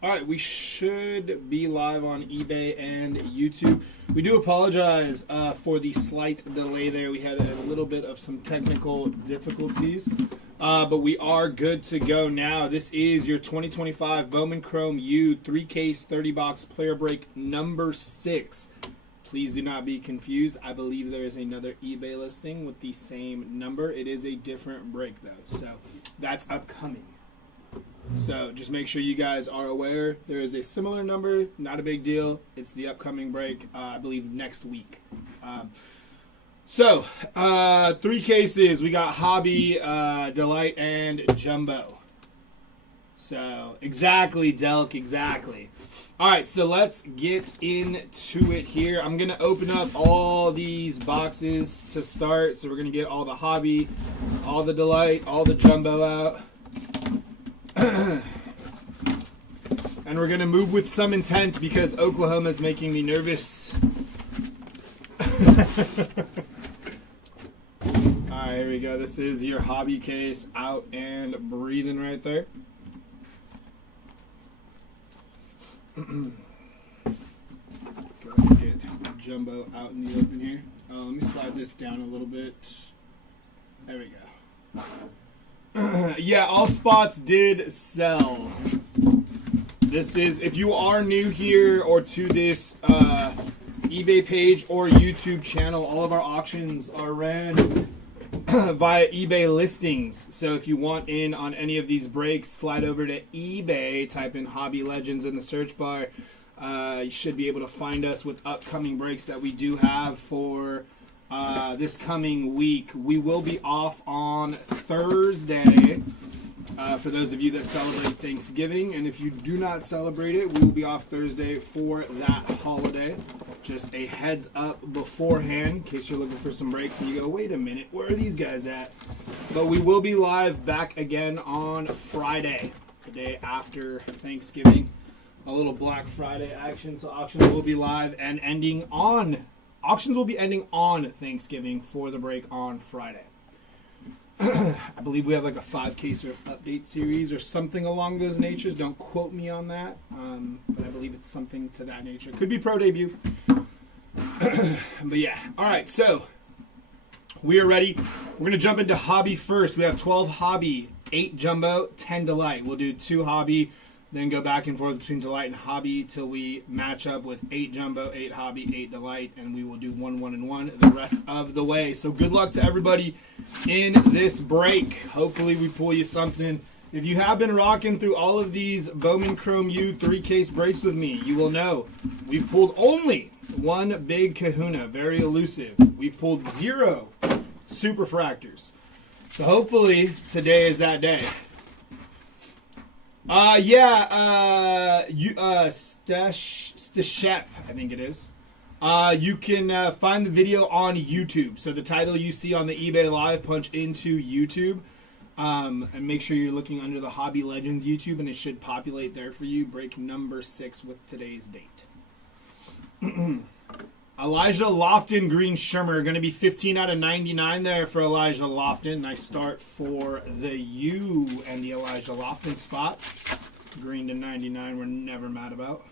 All right, we should be live on eBay and YouTube. We do apologize for the slight delay there. We had a little bit of some technical difficulties, but we are good to go now. This is your 2025 Bowman Chrome U 3-case 30-box player break number 6. Please do not be confused. I believe there is another eBay listing with the same number. It is a different break, though, so that's upcoming. So just make sure you guys are aware. There is a similar number, not a big deal. It's the upcoming break, I believe, next week. So 3 cases. We got Hobby, Delight, and Jumbo. So exactly, Delk, exactly. All right, so let's get into it here. I'm going to open up all these boxes to start. So we're going to get all the Hobby, all the Delight, all the Jumbo out. And we're going to move with some intent because Oklahoma is making me nervous. Alright, here we go. This is your Hobby case out and breathing right there. Go ahead and get Jumbo out in the open here. Let me slide this down a little bit. There we go. Yeah, all spots did sell. This is, if you are new here or to this eBay page or YouTube channel, all of our auctions are ran via eBay listings. So if you want in on any of these breaks, slide over to eBay, type in Hobby Legends in the search bar. You should be able to find us with upcoming breaks that we do have for this coming week. We will be off on Thursday for those of you that celebrate Thanksgiving, and if you do not celebrate it, we will be off Thursday for that holiday. Just a heads up beforehand in case you're looking for some breaks and you go, wait a minute, where are these guys at? But we will be live back again on Friday, the day after Thanksgiving. A little Black Friday action, so auctions will be live and auctions will be ending on Thanksgiving for the break on Friday. I believe we have like a 5-case update series or something along those natures. Don't quote me on that, but I believe it's something to that nature. Could be pro debut. But yeah. All right, so we are ready. We're going to jump into Hobby first. We have 12 Hobby, 8 Jumbo, 10 Delight. We'll do 2 Hobby, then go back and forth between Delight and Hobby till we match up with 8 Jumbo, 8 Hobby, 8 Delight, and we will do 1, 1, and 1 the rest of the way. So good luck to everybody in this break. Hopefully we pull you something. If you have been rocking through all of these Bowman Chrome U 3-case breaks with me, you will know we've pulled only 1 big kahuna, very elusive. We've pulled 0 super fractors. So hopefully today is that day. Stashep, I think it is. You can find the video on YouTube. So the title you see on the eBay Live, punch into YouTube. And make sure you're looking under the Hobby Legends YouTube, and it should populate there for you. Break number 6 with today's date. Elijah Lofton, Green Shimmer. Going to be 15 out of 99 there for Elijah Lofton. Nice start for the U and the Elijah Lofton spot. Green to 99, we're never mad about.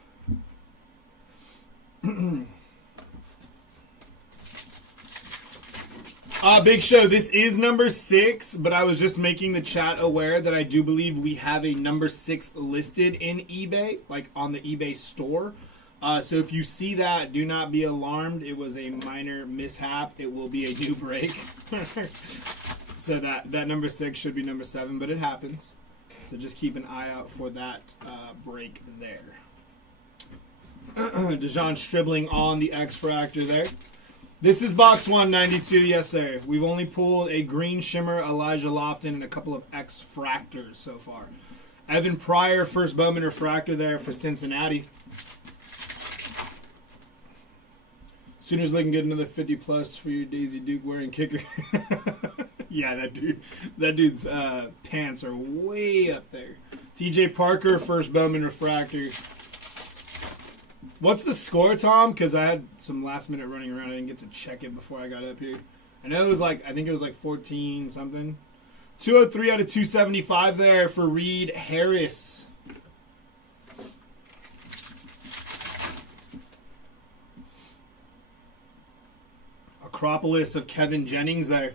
Big Show, this is number 6, but I was just making the chat aware that I do believe we have a number 6 listed in eBay, like on the eBay store. So if you see that, do not be alarmed. It was a minor mishap. It will be a new break. So that number 6 should be number 7, but it happens. So just keep an eye out for that break there. Dejan Stribling on the X-Fractor there. This is box 192, yes sir. We've only pulled a Green Shimmer, Elijah Lofton, and a couple of X-Fractors so far. Evan Pryor, first Bowman Refractor there for Cincinnati. Sooners looking good, another 50 plus for your Daisy Duke wearing kicker. Yeah, that dude's pants are way up there. TJ Parker, first Bowman Refractor. What's the score, Tom? Because I had some last minute running around. I didn't get to check it before I got up here. I know it was like, I think it was like 14 something. 203 out of 275 there for Reed Harris. Acropolis of Kevin Jennings there.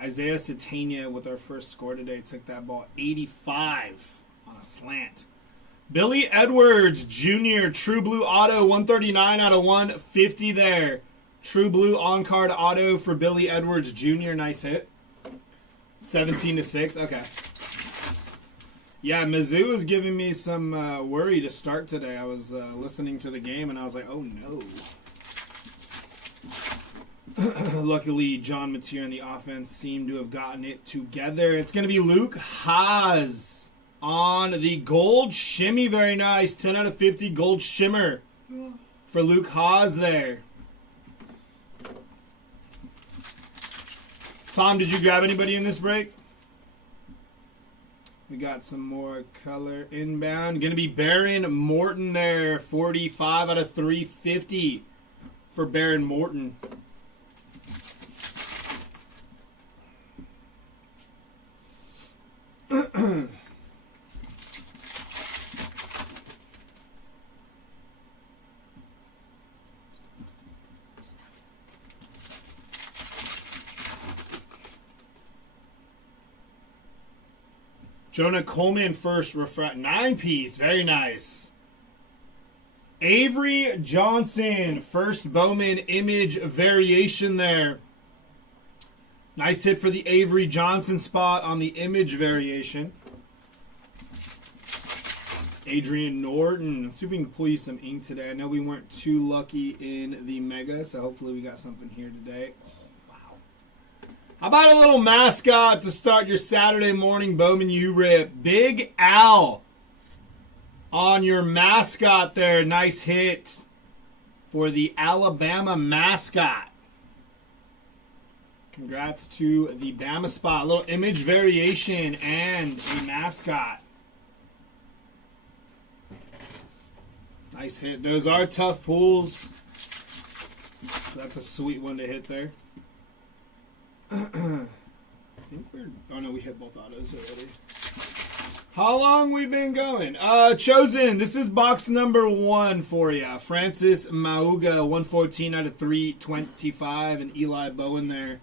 Isaiah Satania with our first score today. Took that ball 85 on a slant. Billy Edwards Jr. True Blue Auto 139 out of 150 there. True Blue on-card auto for Billy Edwards Jr. Nice hit. 17-6. Okay. Yeah, Mizzou was giving me some worry to start today. I was listening to the game, and I was like, oh, no. Luckily, John Mateer and the offense seem to have gotten it together. It's going to be Luke Haas on the gold shimmy. Very nice. 10 out of 50 gold shimmer for Luke Haas there. Tom, did you grab anybody in this break? We got some more color inbound. Going to be Baron Morton there. 45 out of 350 for Baron Morton. Jonah Coleman first refract 9-piece. Very nice. Avery Johnson first Bowman image variation there. Nice hit for the Avery Johnson spot on the image variation. Adrian Norton. Let's see if we can pull you some ink today. I know we weren't too lucky in the Mega, so hopefully we got something here today. How about a little mascot to start your Saturday morning Bowman U-Rip? Big Al on your mascot there. Nice hit for the Alabama mascot. Congrats to the Bama spot. A little image variation and a mascot. Nice hit. Those are tough pulls. So that's a sweet one to hit there. I think oh no, we hit both autos already. How long we been going? Chosen, this is box number 1 for you. Francis Mauga, 114 out of 325, and Eli Bowen there.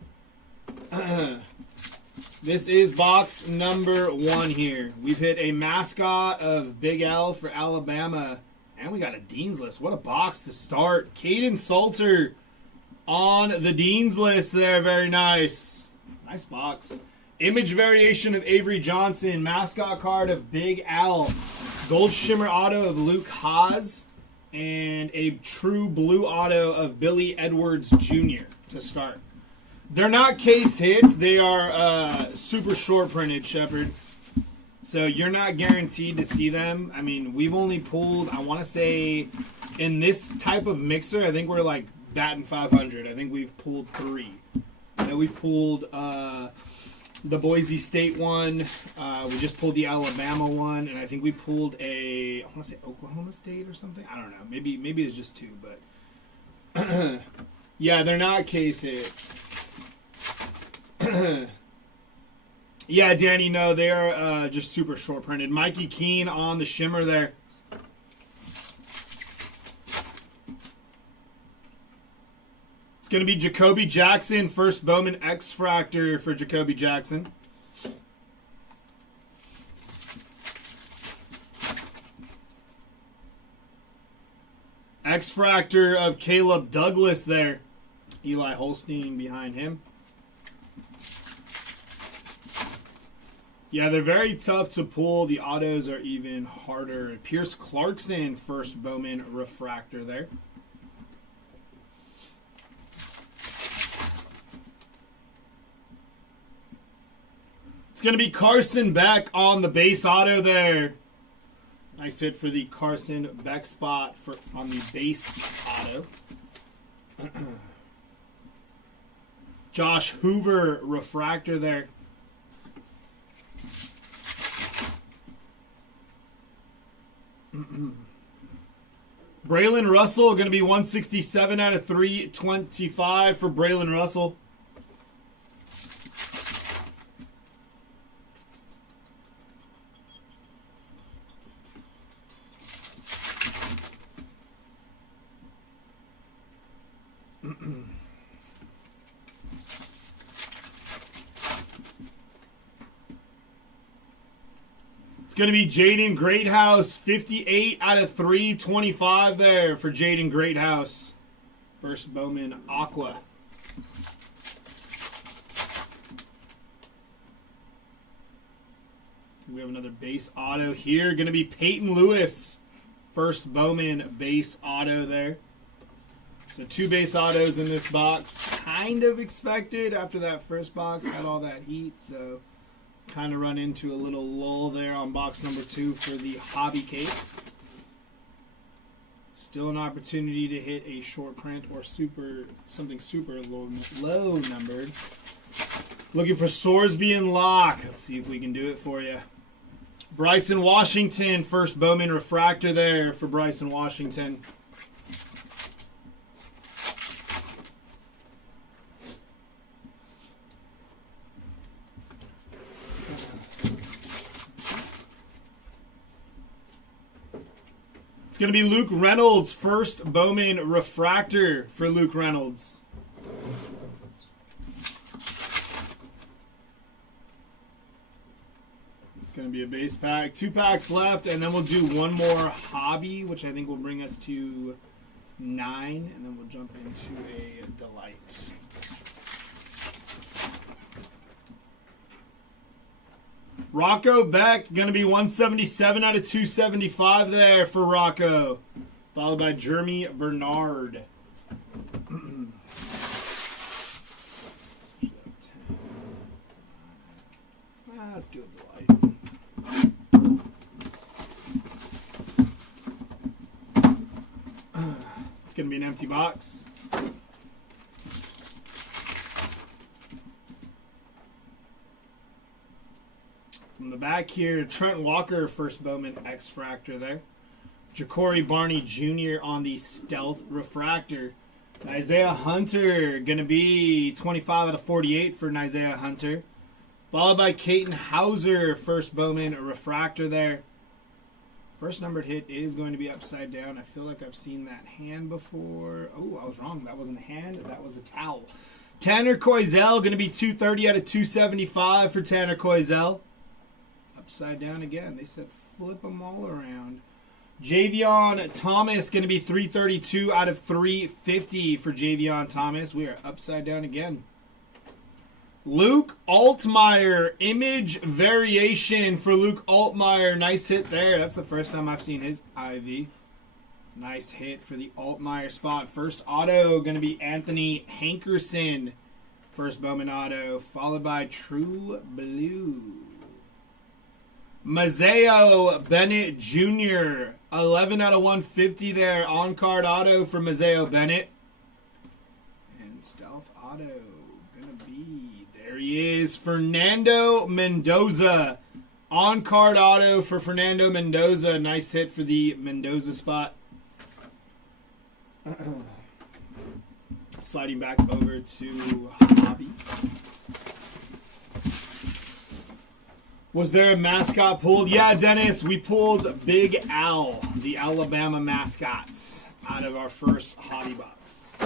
This is box number 1 here. We've hit a mascot of Big L for Alabama, and we got a Dean's List. What a box to start. Caden Salter on the Dean's List there. Very nice. Nice box. Image variation of Avery Johnson. Mascot card of Big Al. Gold shimmer auto of Luke Haas. And a true blue auto of Billy Edwards Jr. to start. They're not case hits. They are super short printed, Shepard. So you're not guaranteed to see them. I mean, we've only pulled, I want to say, in this type of mixer, I think we're like batting 500. I think we've pulled 3. And we've pulled the Boise State one. We just pulled the Alabama one, and I think we pulled I want to say Oklahoma State or something. I don't know. Maybe it's just 2, but yeah, they're not case hits. Yeah, Danny, no, they are just super short printed. Mikey Keene on the shimmer there. Going to be Jacoby Jackson, first Bowman X-Fractor for Jacoby Jackson. X-Fractor of Caleb Douglas there. Eli Holstein behind him. Yeah, they're very tough to pull. The autos are even harder. Pierce Clarkson, first Bowman Refractor there. Going to be Carson Beck on the base auto there. Nice hit for the Carson Beck spot on the base auto. Josh Hoover refractor there. Braylon Russell going to be 167 out of 325 for Braylon Russell. It's going to be Jaden Greathouse, 58 out of 325 there for Jaden Greathouse. First Bowman Aqua. We have another base auto here. Going to be Peyton Lewis. First Bowman base auto there. So 2 base autos in this box. Kind of expected after that first box had all that heat. So kind of run into a little lull there on box number 2 for the hobby case. Still an opportunity to hit a short print or something super low numbered. Looking for Sorsby and Locke. Let's see if we can do it for you. Bryson Washington, first Bowman refractor there for Bryson Washington. It's going to be Luke Reynolds, first Bowman refractor for Luke Reynolds. It's going to be a base pack. 2 packs left, and then we'll do one more hobby, which I think will bring us to 9, and then we'll jump into a delight. Rocco Beck, going to be 177 out of 275 there for Rocco. Followed by Jeremy Bernard. Let's do a delight. It's going to be an empty box. From the back here, Trent Walker, first Bowman X-Fractor there. Ja'Cory Barney Jr. on the Stealth Refractor. Isaiah Hunter, going to be 25 out of 48 for Isaiah Hunter. Followed by Caton Hauser, first Bowman Refractor there. First numbered hit is going to be upside down. I feel like I've seen that hand before. Oh, I was wrong. That wasn't a hand. That was a towel. Tanner Koizell, going to be 230 out of 275 for Tanner Koizell. Upside down again. They said flip them all around. Javion Thomas going to be 332 out of 350 for Javion Thomas. We are upside down again. Luke Altmaier, image variation for Luke Altmaier. Nice hit there. That's the first time I've seen his IV. Nice hit for the Altmaier spot. First auto going to be Anthony Hankerson. First Bowman auto. Followed by True Blue. Mazeo Bennett Jr. 11 out of 150 there. On-card auto for Mazeo Bennett. And stealth auto going to be, there he is, Fernando Mendoza. On-card auto for Fernando Mendoza. Nice hit for the Mendoza spot. Sliding back over to Hobby. Was there a mascot pulled? Yeah, Dennis, we pulled Big Al, the Alabama mascot, out of our first hobby box.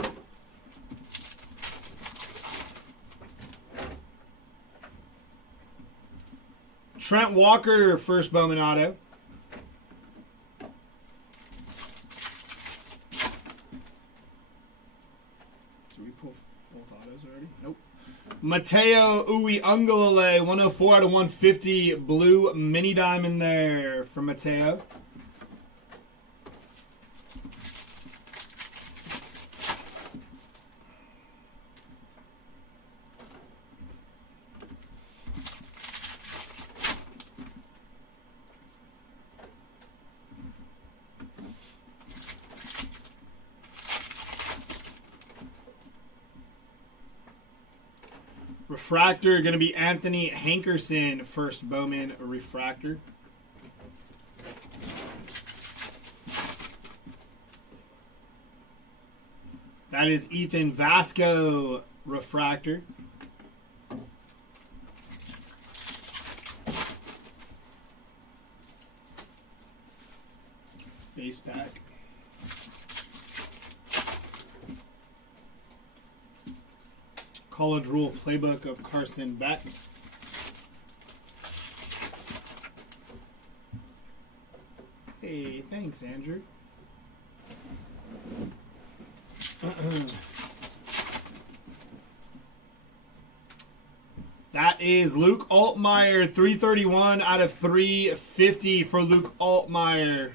Trent Walker, first Bowman auto. Did we pull both autos already? Nope. Mateo Uiagalelei, 104 out of 150, blue mini diamond there for Mateo. Refractor, going to be Anthony Hankerson, first Bowman refractor. That is Ethan Vasco, refractor. Base pack. College Rule Playbook of Carson Beck. Hey, thanks, Andrew. That is Luke Altmaier, 331 out of 350 for Luke Altmaier.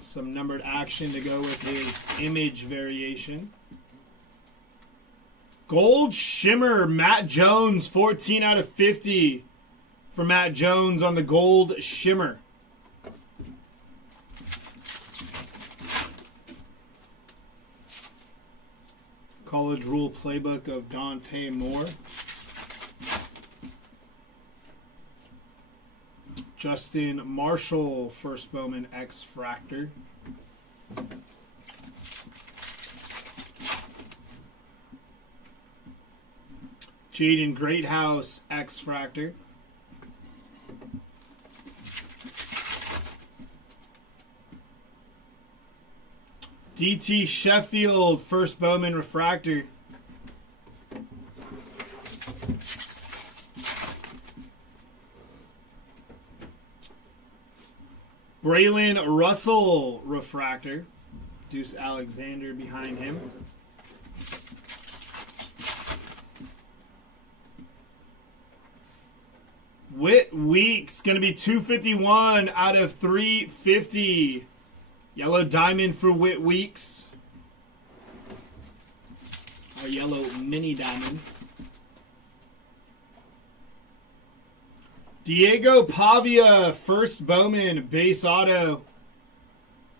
Some numbered action to go with his image variation. Gold Shimmer, Matt Jones, 14 out of 50 for Matt Jones on the Gold Shimmer. College Rule Playbook of Dante Moore. Justin Marshall, first Bowman X Fractor. Jaden Greathouse X Fractor. DT Sheffield, first Bowman Refractor. Braylon Russell Refractor. Deuce Alexander behind him. Whit Weeks, going to be 251 out of 350. Yellow diamond for Whit Weeks. Our yellow mini diamond. Diego Pavia, first Bowman, base auto.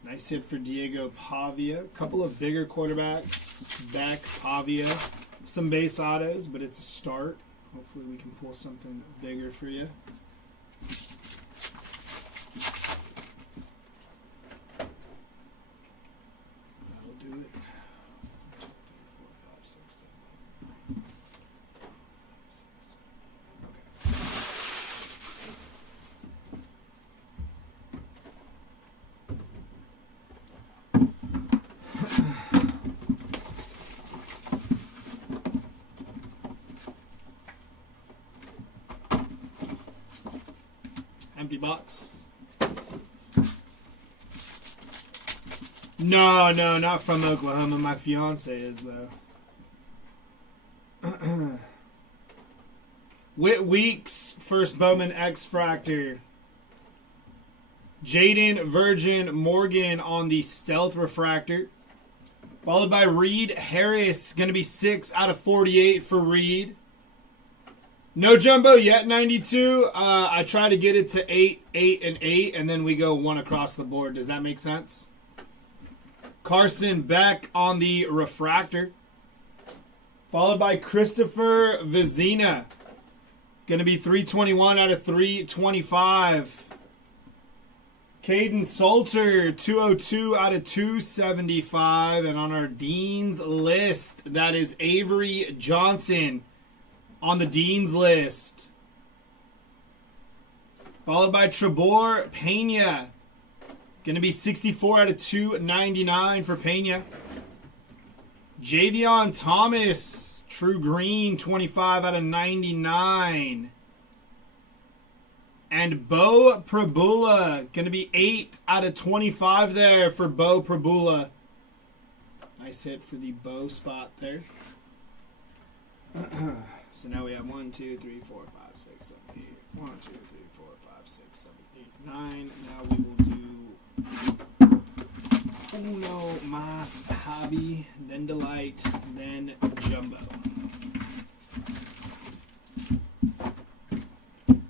Nice hit for Diego Pavia. A couple of bigger quarterbacks. Beck, Pavia. Some base autos, but it's a start. Hopefully we can pull something bigger for you. That'll do it. 1, 2, 3, 4, 5, 6, 7, 8. Empty box. No, not from Oklahoma. My fiance is, though. Whit Weeks, first Bowman X Fractor. Jaden Virgin Morgan on the Stealth Refractor. Followed by Reed Harris. Going to be 6 out of 48 for Reed. No jumbo yet, 92. I try to get it to 8, 8, and 8, and then we go 1 across the board. Does that make sense? Carson Beck on the Refractor. Followed by Christopher Vizina. Going to be 321 out of 325. Caden Salter, 202 out of 275. And on our Dean's list, that is Avery Johnson on the Dean's list. Followed by Trebor Pena. Going to be 64 out of 299 for Pena. Javion Thomas, True Green, 25 out of 99. And Bo Prabula, going to be 8 out of 25 there for Bo Prabula. Nice hit for the Bo spot there. So now we have 1, 2, 3, 4, 5, 6, 7, 8. 1, 2, 3, 4, 5, 6, 7, 8, 9. Now we will do Uno Mas Hobby, then Delight, then Jumbo.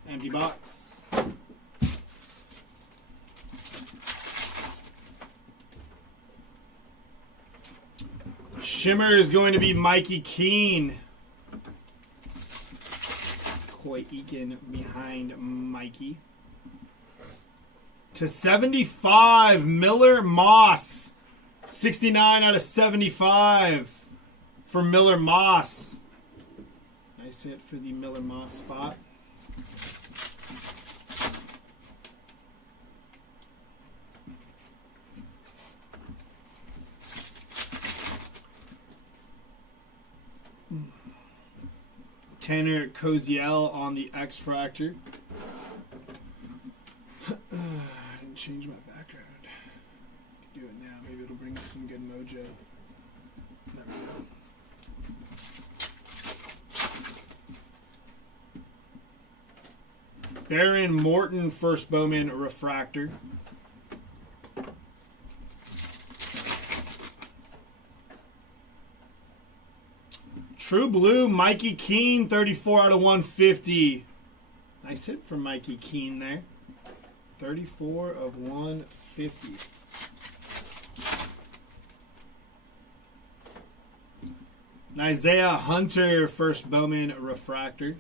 Empty box. Shimmer is going to be Mikey Keene. Coy Eakin behind Mikey. To 75, Miller Moss. 69 out of 75 for Miller Moss. Nice hit for the Miller Moss spot. Tanner Koziel on the X Fractor. change my background. Do it now. Maybe it'll bring us some good mojo. Never know. Baron Morton, first Bowman refractor. True Blue, Mikey Keene, 34 out of 150. Nice hit from Mikey Keene there. 34 of 150. Isaiah Hunter, first Bowman refractor.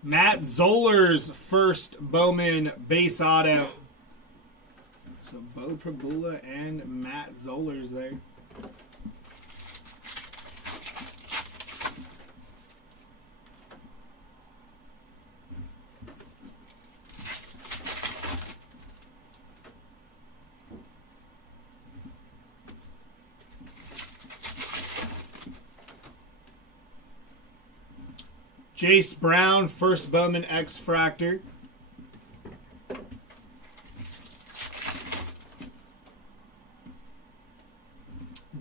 Matt Zoller's first Bowman base auto. So Bo Prabula and Matt Zoller's there. Jace Brown, first Bowman X-Fractor.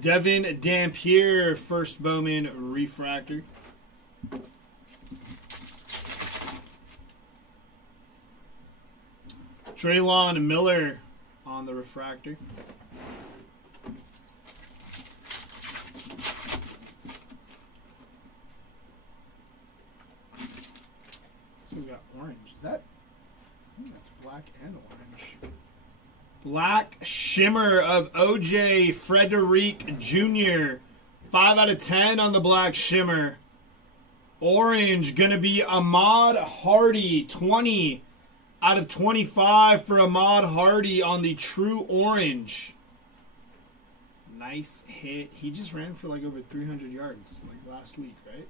Devin Dampier, first Bowman Refractor. Traylon Miller on the refractor. We got orange. Is that? I think that's black and orange. Black Shimmer of OJ Frederick Jr. 5 out of 10 on the Black Shimmer. Orange going to be Ahmad Hardy. 20 out of 25 for Ahmad Hardy on the True Orange. Nice hit. He just ran for like over 300 yards like last week, right?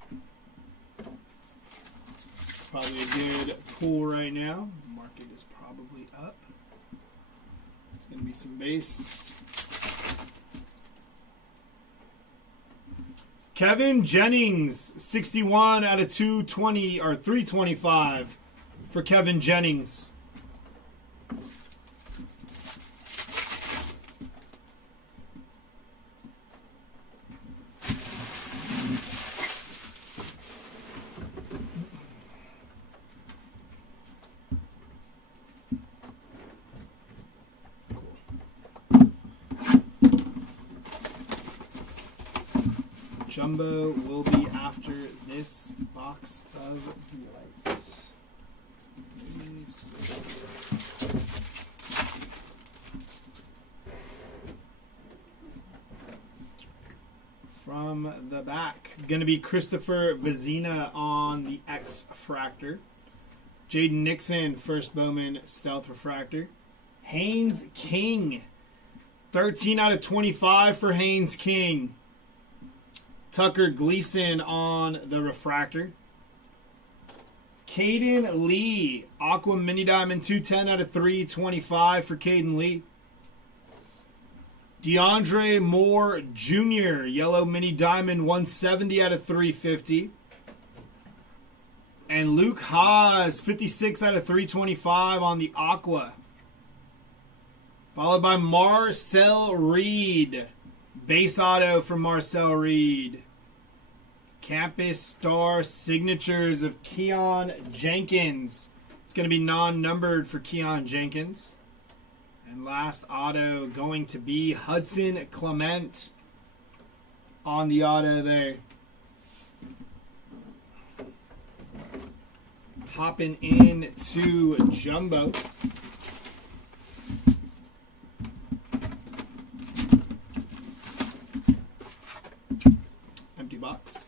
Probably a good pull right now. The market is probably up. It's going to be some base. Kevin Jennings, 61 out of 220 or 325 for Kevin Jennings. Jumbo will be after this box of lights. From the back, going to be Christopher Vezina on the X-Fractor. Jaden Nixon, first Bowman Stealth Refractor. Haynes King, 13 out of 25 for Haynes King. Tucker Gleason on the refractor. Caden Lee, Aqua Mini Diamond 210 out of 325 for Caden Lee. DeAndre Moore Jr., Yellow Mini Diamond 170 out of 350. And Luke Haas, 56 out of 325 on the Aqua. Followed by Marcel Reed. Base auto from Marcel Reed. Campus Star Signatures of Keon Jenkins. It's going to be non-numbered for Keon Jenkins. And last auto going to be Hudson Clement on the auto there. Hopping into Jumbo. Empty box.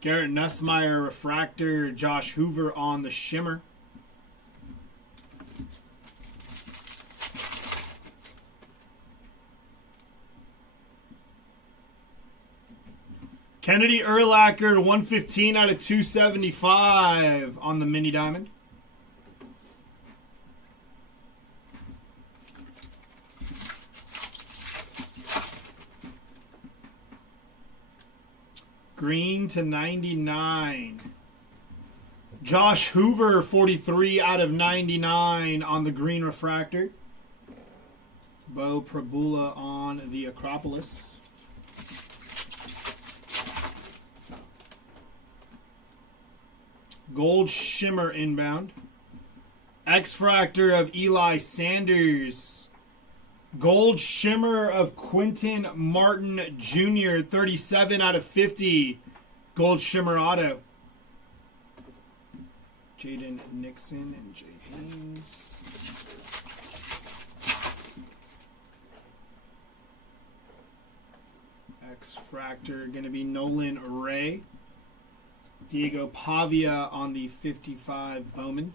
Garrett Nussmeier refractor. Josh Hoover on the shimmer. Kennedy Urlacher 115 out of 275 on the mini diamond. Green to 99. Josh Hoover, 43 out of 99 on the green refractor. Bo Prabula on the Acropolis. Gold Shimmer inbound. X-Fractor of Eli Sanders. Gold Shimmer of Quentin Martin Jr., 37 out of 50. Gold Shimmer auto. Jaden Nixon and Jay Haynes. X-Fractor going to be Nolan Ray. Diego Pavia on the 55 Bowman.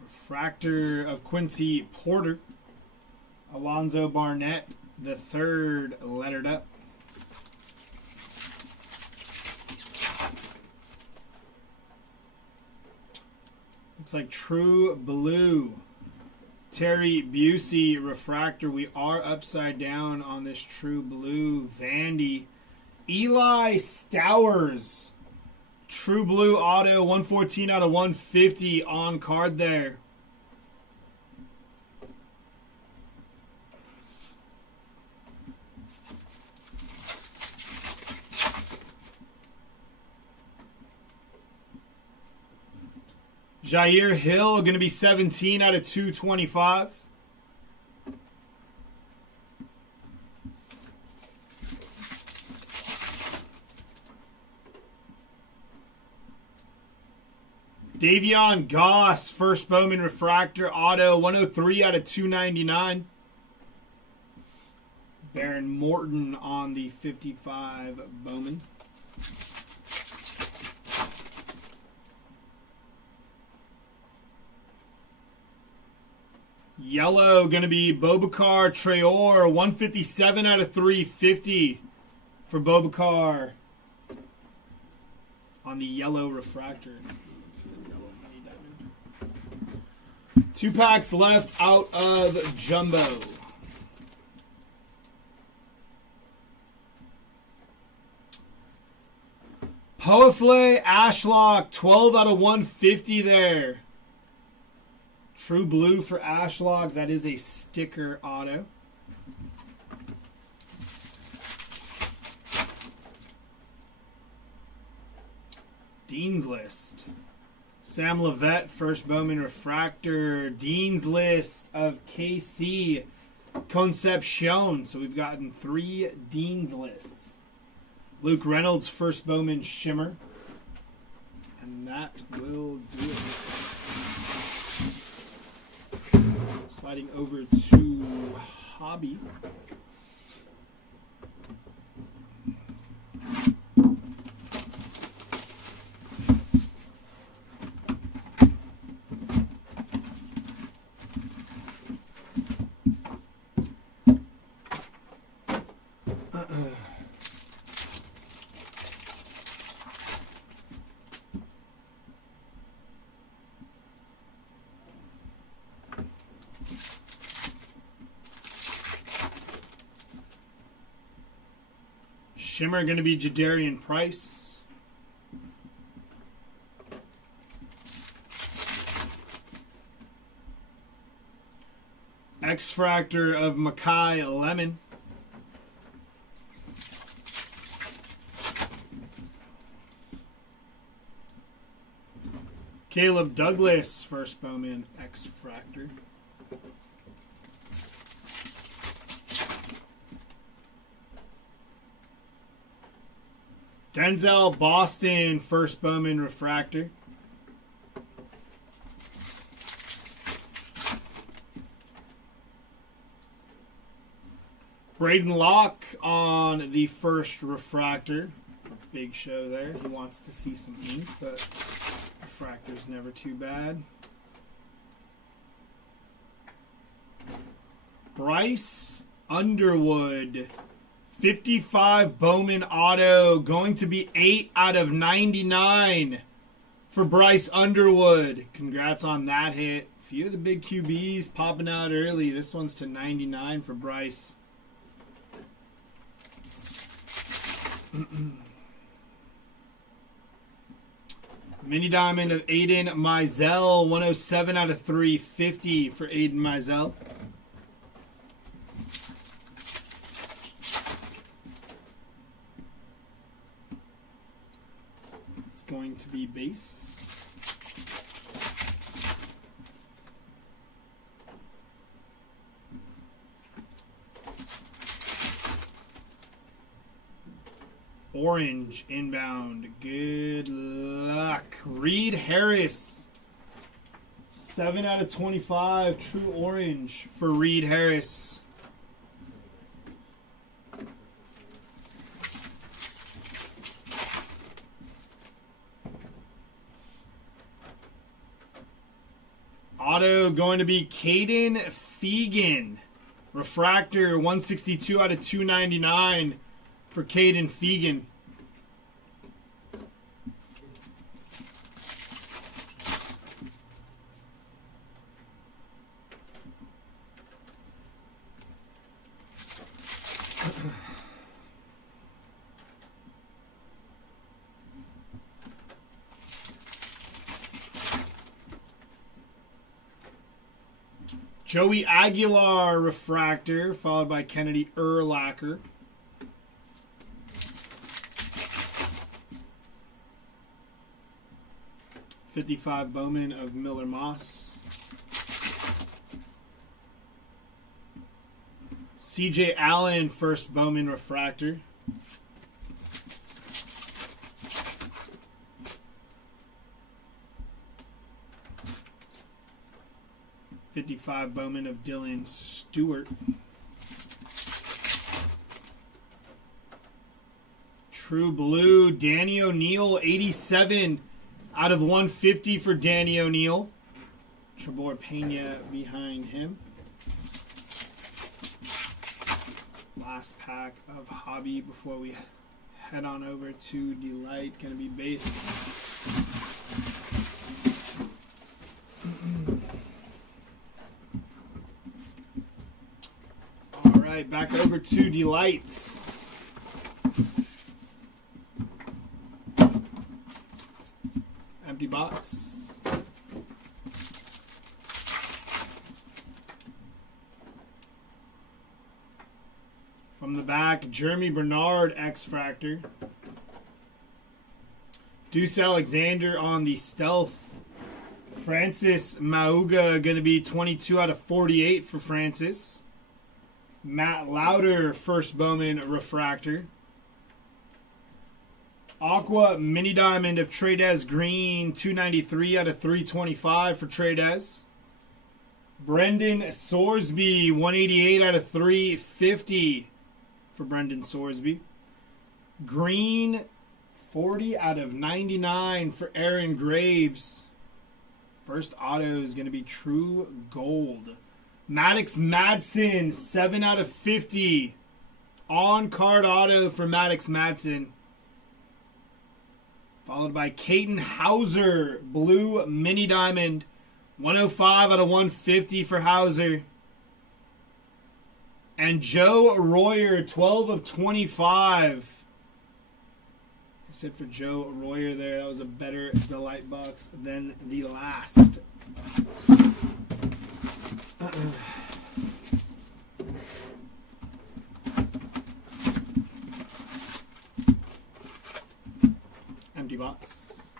Refractor of Quincy Porter. Alonzo Barnett, the third, lettered up. Looks like True Blue. Terry Busey refractor. We are upside down on this True Blue. Vandy. Eli Stowers. True Blue auto. 114 out of 150 on card there. Jair Hill going to be 17 out of 225. Davion Goss, first Bowman refractor auto, 103 out of 299. Baron Morton on the 55 Bowman. Yellow going to be Boubacar Traore, 157 out of 350 for Boubacar on the yellow refractor. Two packs left out of Jumbo. Poafle Ashlock, 12 out of 150 there. True Blue for Ashlock. That is a sticker auto. Dean's List. Sam Levette, first Bowman refractor. Dean's List of KC Concepcion. So we've gotten 3 Dean's Lists. Luke Reynolds, first Bowman shimmer. And that will do it. Sliding over to Hobby. Shimmer going to be Jadarian Price. X-Fractor of Makai Lemon. Caleb Douglas, first Bowman X-Fractor. Denzel Boston, first Bowman refractor. Braden Locke on the first refractor. Big show there. He wants to see some ink, but refractor's never too bad. Bryce Underwood, 55 Bowman auto, going to be 8 out of 99 for Bryce Underwood. Congrats on that hit. A few of the big QBs popping out early. This one's to 99 for Bryce. Mini diamond of Aiden Mizell, 107 out of 350 for Aiden Mizell. It's going to be base. Orange inbound. Good luck. Reed Harris. 7 out of 25. True orange for Reed Harris. Auto going to be Caden Fegan. Refractor 162 out of 299 for Caden Fegan. Joey Aguilar refractor, followed by Kennedy Urlacher. .55 Bowman of Miller Moss. CJ Allen, first Bowman refractor. .55 Bowman of Dylan Stewart. True blue, Danny O'Neal, 87 out of 150 for Danny O'Neal. Trebor Pena behind him. Last pack of Hobby before we head on over to Delight. Going to be base. All right, back over to Delight. Empty box. From the back, Jeremy Bernard, X-Fractor. Deuce Alexander on the Stealth. Francis Mauga going to be 22 out of 48 for Francis. Matt Lauder, first Bowman refractor. Aqua Mini Diamond of Tradez Green, 293 out of 325 for Tradez. Brendan Sorsby, 188 out of 350 for Brendan Sorsby. Green, 40 out of 99 for Aaron Graves. First auto is going to be True Gold. Maddox Madsen, 7 out of 50. On-card auto for Maddox Madsen. Followed by Caden Hauser, blue mini diamond, 105 out of 150 for Hauser. And Joe Royer, 12 of 25. I said for Joe Royer there, that was a better Delight box than the last. Empty box.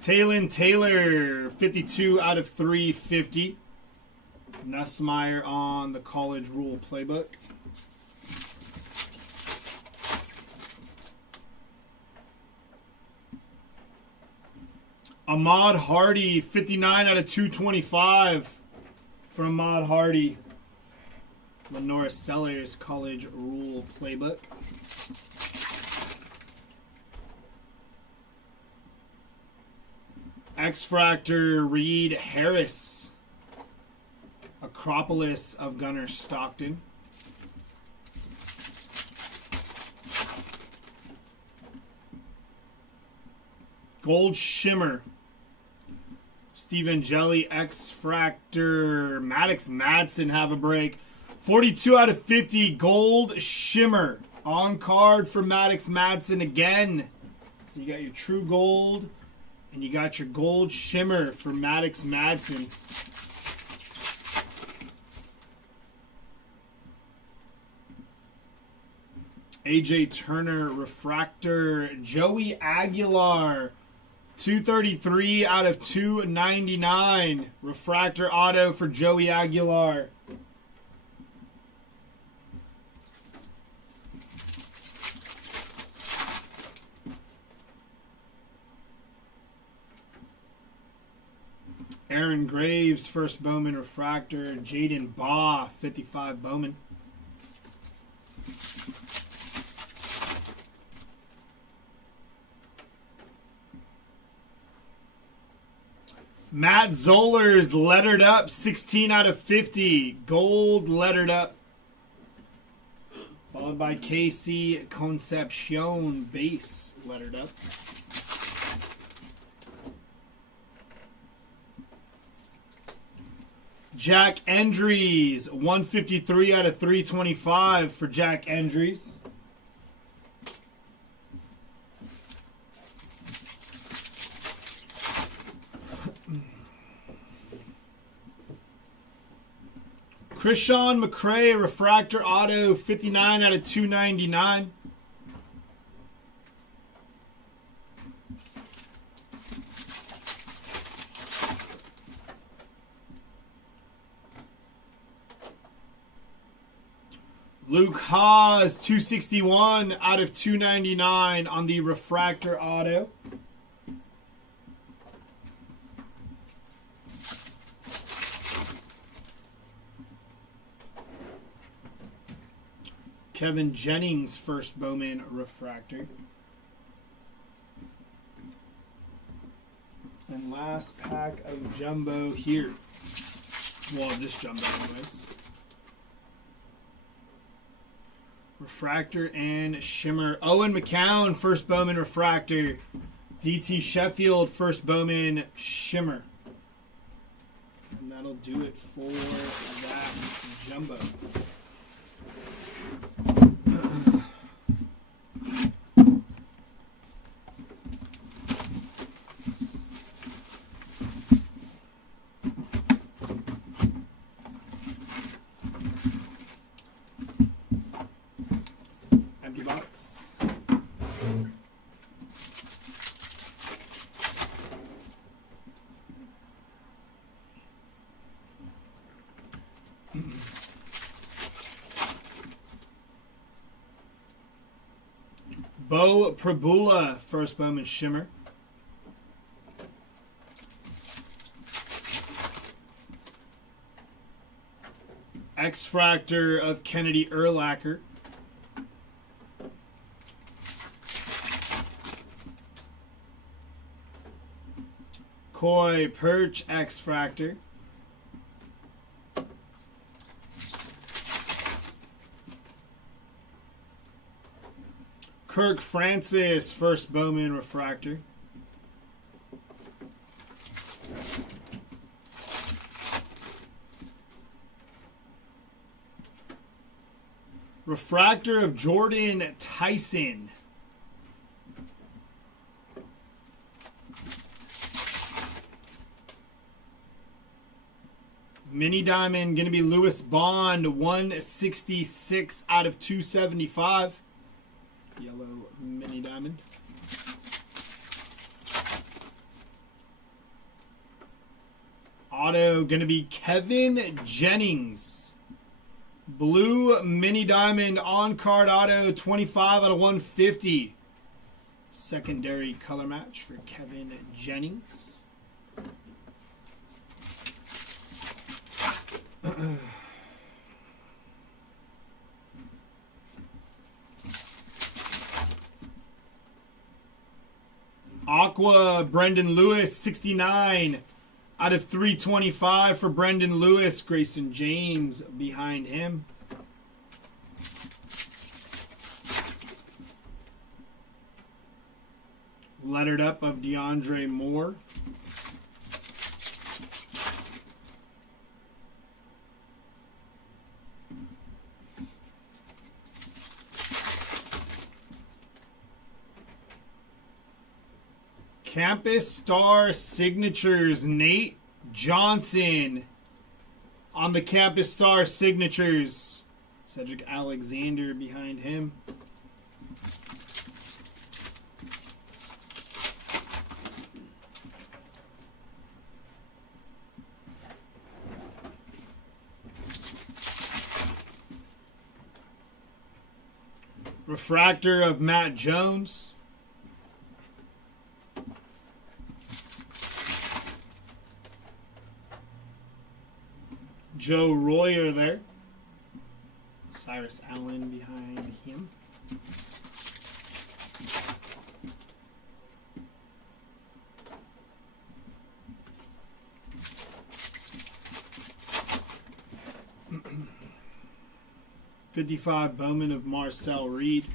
Talon Taylor, 52 out of 350. Nussmeier on the College Rule Playbook. Ahmad Hardy, 59 out of 225 for Ahmad Hardy. Lenora Sellers College Rule Playbook. X-Fractor Reed Harris. Acropolis of Gunnar Stockton. Gold Shimmer. Steve Angeli, X-Fractor, Maddox Madsen have a break. 42 out of 50, Gold Shimmer. On card for Maddox Madsen again. So you got your True Gold, and you got your Gold Shimmer for Maddox Madsen. AJ Turner, Refractor, Joey Aguilar. 233 out of 299. Refractor auto for Joey Aguilar. Aaron Graves, first Bowman Refractor. Jaden Baugh, 55 Bowman. Matt Zollers, lettered up, 16 out of 50. Gold lettered up. Followed by Casey Concepcion, base lettered up. Jack Endries, 153 out of 325 for Jack Endries. Krishan McCray, Refractor Auto, 59 out of 299. Luke Haas, 261 out of 299 on the Refractor Auto. Kevin Jennings, first Bowman Refractor. And last pack of Jumbo here. Well, this Jumbo anyways. Refractor and Shimmer. Owen McCown, first Bowman Refractor. DT Sheffield, first Bowman Shimmer. And that'll do it for that Jumbo. Empty box. Bo Prabula, first Bowman Shimmer. X-Fractor of Kennedy Urlacher. Koi Perch, X-Fractor. Kirk Francis, first Bowman Refractor. Refractor of Jordan Tyson. Mini Diamond going to be Lewis Bond, 166 out of 275. Yellow Mini Diamond. Auto going to be Kevin Jennings. Blue Mini Diamond on card auto, 25 out of 150. Secondary color match for Kevin Jennings. Aqua, Brendan Lewis, 69 out of 325 for Brendan Lewis. Grayson James behind him. Lettered up of DeAndre Moore. Campus Star Signatures, Nate Johnson on the Campus Star Signatures. Cedric Alexander behind him. Refractor of Matt Jones. Joe Royer there. Cyrus Allen behind him. $55 Bowman of Marcel Reed.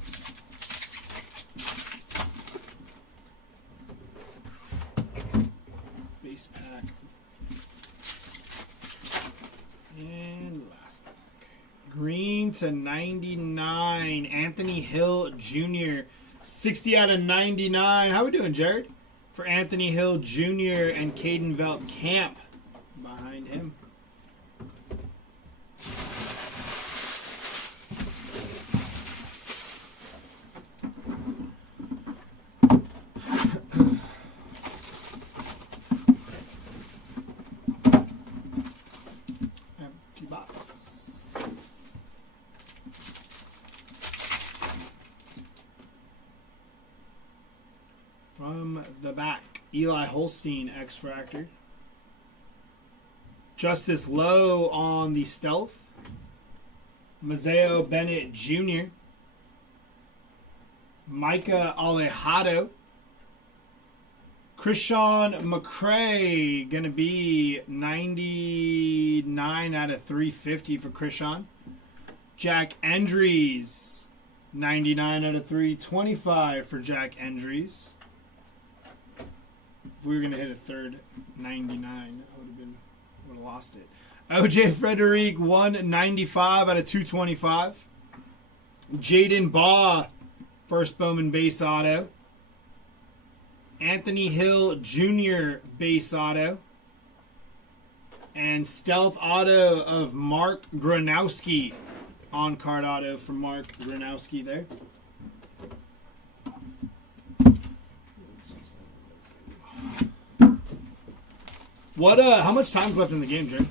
Base pack. And last pack. Green to 99. Anthony Hill Jr. 60 out of 99. How we doing, Jared? For Anthony Hill Jr. and Caden Velt Camp behind him. From the back, Eli Holstein, X-Fractor. Justice Lowe on the Stealth. Mazeo Bennett Jr. Micah Alejado. Krishan McCray, going to be 99 out of 350 for Krishan. Jack Endries, 99 out of 325 for Jack Endries. If we were going to hit a third 99, would have lost it. OJ Frederic, 195 out of 225. Jaden Baugh, first Bowman base auto. Anthony Hill Jr. base auto. And stealth auto of Mark Gronowski. On card auto for Mark Gronowski there. What? How much time's left in the game, Jay?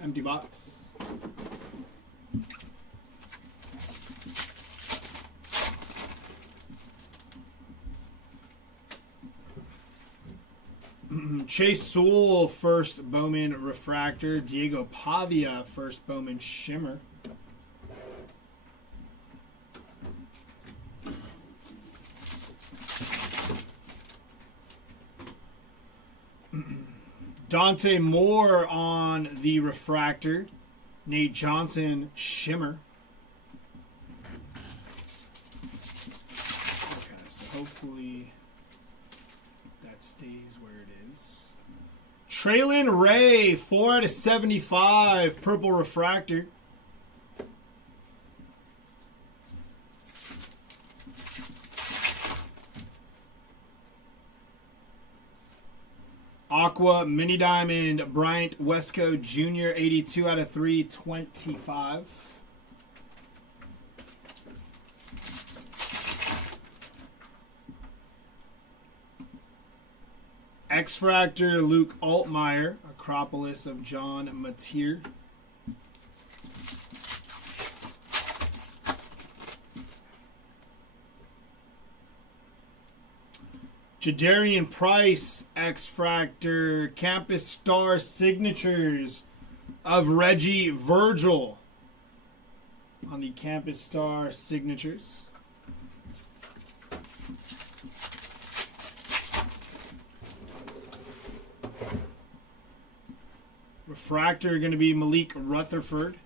Empty box. Chase Sewell, first Bowman Refractor. Diego Pavia, first Bowman Shimmer. Dante Moore on the Refractor. Nate Johnson, Shimmer. Okay, so hopefully that stays where it is. Traylon Ray, 4 out of 75, Purple Refractor. Aqua Mini Diamond, Bryant Westco Jr., 82 out of 325. X-Fractor, Luke Altmaier, Acropolis of John Mateer. Jadarian Price, X-Fractor, Campus Star Signatures of Reggie Virgil on the Campus Star Signatures. Refractor going to be Malik Rutherford,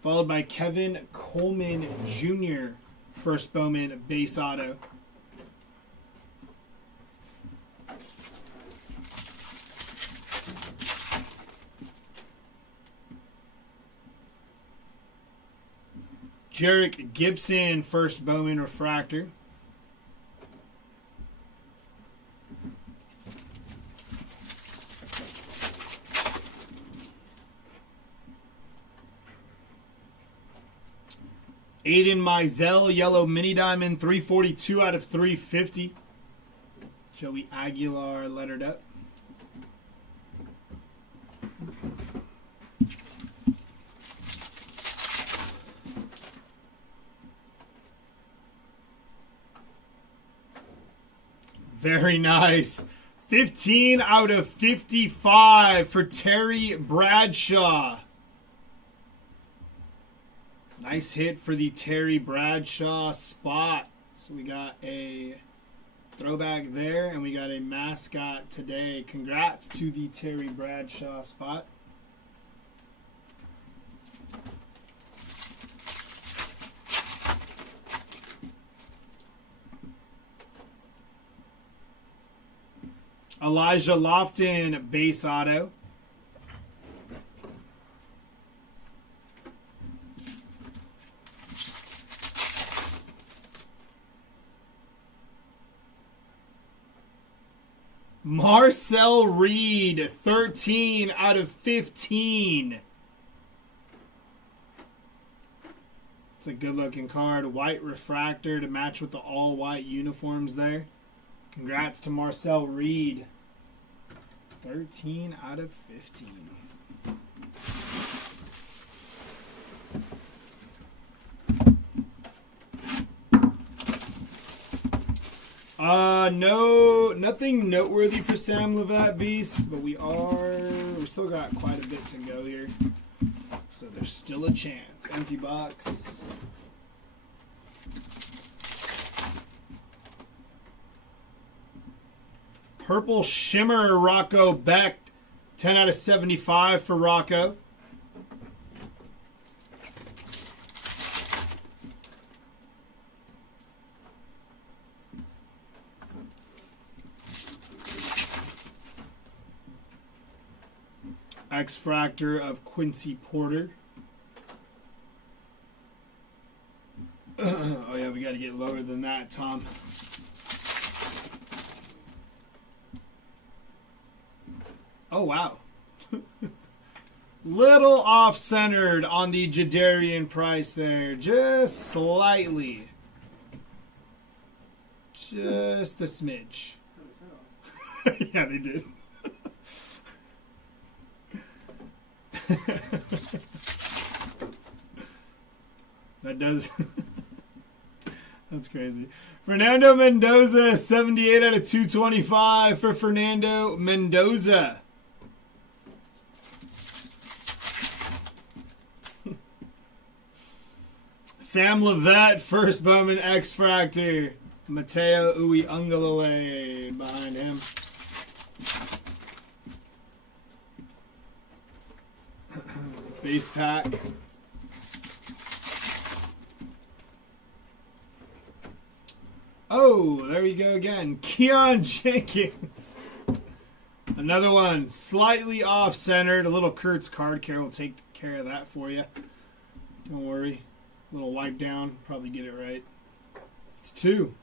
followed by Kevin Coleman Jr., first Bowman base auto. Jarek Gibson, first Bowman refractor. Aiden Mizell, yellow mini diamond, 342 out of 350. Joey Aguilar lettered up. Very nice. 15 out of 55 for Terry Bradshaw. Nice hit for the Terry Bradshaw spot. So we got a throwback there, and we got a mascot today. Congrats to the Terry Bradshaw spot. Elijah Lofton, base auto. Marcel Reed, 13 out of 15. It's a good looking card. White refractor to match with the all white uniforms there. Congrats to Marcel Reed. 13 out of 15. No, nothing noteworthy for Sam Levat Beast, but we still got quite a bit to go here. So there's still a chance. Empty box. Purple Shimmer, Rocco Beck, 10 out of 75 for Rocco. X-Fractor of Quincy Porter. Oh yeah, we got to get lower than that, Tom. Oh, wow. Little off-centered on the Jadarian Price there. Just slightly. Just a smidge. Yeah, they did. That does. That's crazy. Fernando Mendoza, 78 out of 225 for Fernando Mendoza. Sam Levat, first Bowman X-Fractor. Mateo Uiagalelei behind him. Base pack. Oh, there we go again. Keon Jenkins. Another one. Slightly off-centered. A little Kurtz card care will take care of that for you. Don't worry. A little wipe down. Probably get it right. It's 2.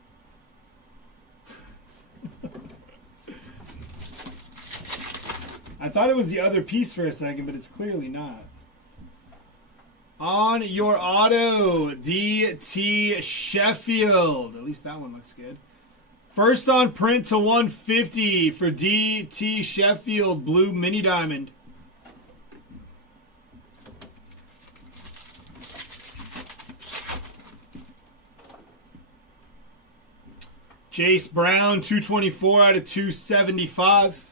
I thought it was the other piece for a second, but it's clearly not. On your auto, D.T. Sheffield. At least that one looks good. First on print to 150 for D.T. Sheffield, blue mini diamond. Jace Brown, 224 out of 275.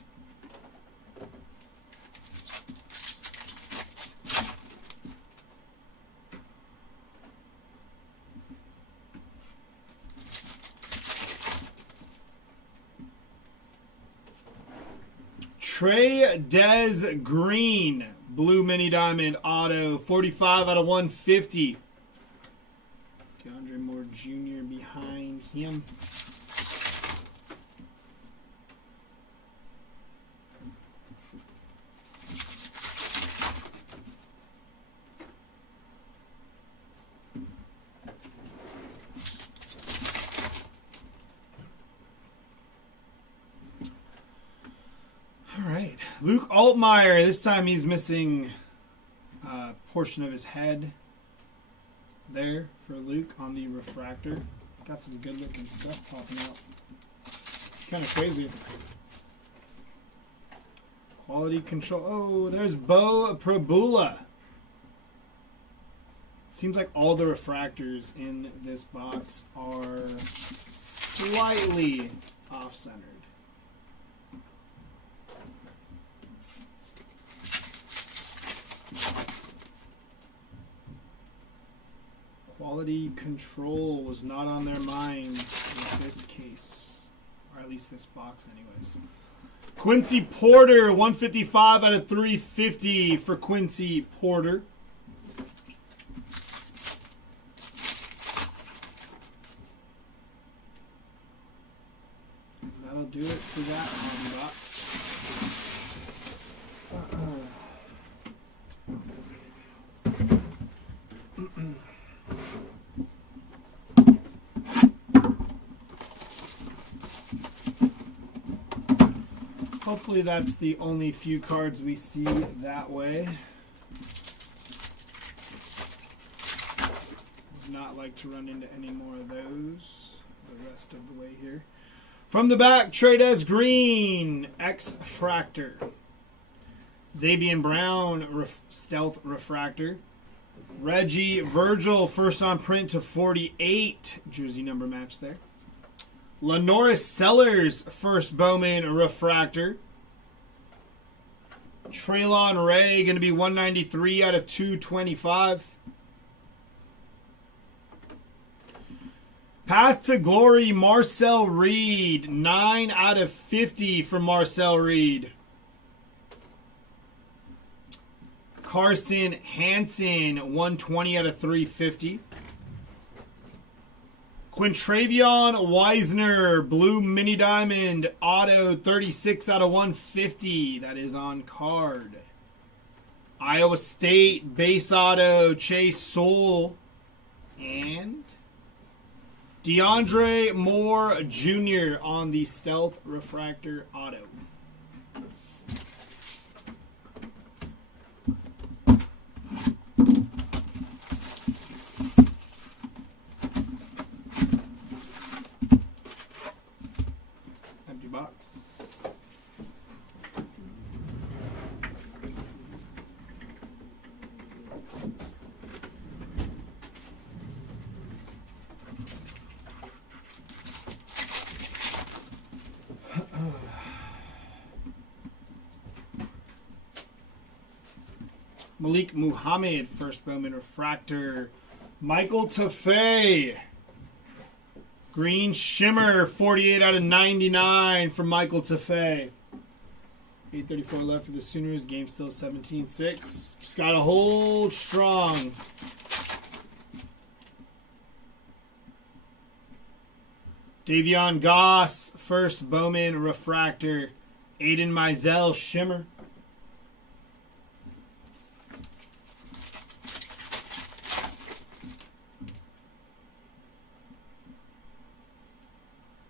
Trey Des Green, blue mini diamond auto, 45 out of 150. DeAndre Moore Jr. behind him. All right, Luke Altmaier. This time he's missing a portion of his head there for Luke on the refractor. Got some good looking stuff popping out. Kind of crazy. Quality control. Oh, there's Bo Prabula. Seems like all the refractors in this box are slightly off-centered. Quality control was not on their mind in this case. Or at least this box anyways. Quincy Porter, 155 out of 350 for Quincy Porter. That'll do it for that hobby box. Hopefully that's the only few cards we see that way. Would not like to run into any more of those the rest of the way here. From the back, Trey Des Green, X-Fractor. Zabian Brown, Stealth Refractor. Reggie Virgil, first on print to 48. Jersey number match there. Lenoris Sellers, first Bowman Refractor. Traylon Ray, going to be 193 out of 225. Path to Glory, Marcel Reed, 9 out of 50 for Marcel Reed. Carson Hansen, 120 out of 350. Quintravion Weisner, blue mini diamond, auto, 36 out of 150. That is on card. Iowa State, base auto, Chase Soul. And DeAndre Moore Jr. on the Stealth Refractor auto. Box. Malik Muhammad, first Bowman Refractor. Michael Tafay. Green Shimmer, 48 out of 99 from Michael Tafay. 8:34 left for the Sooners. Game still 17-6. Just got to hold strong. Davion Goss, first Bowman Refractor. Aiden Mizell Shimmer.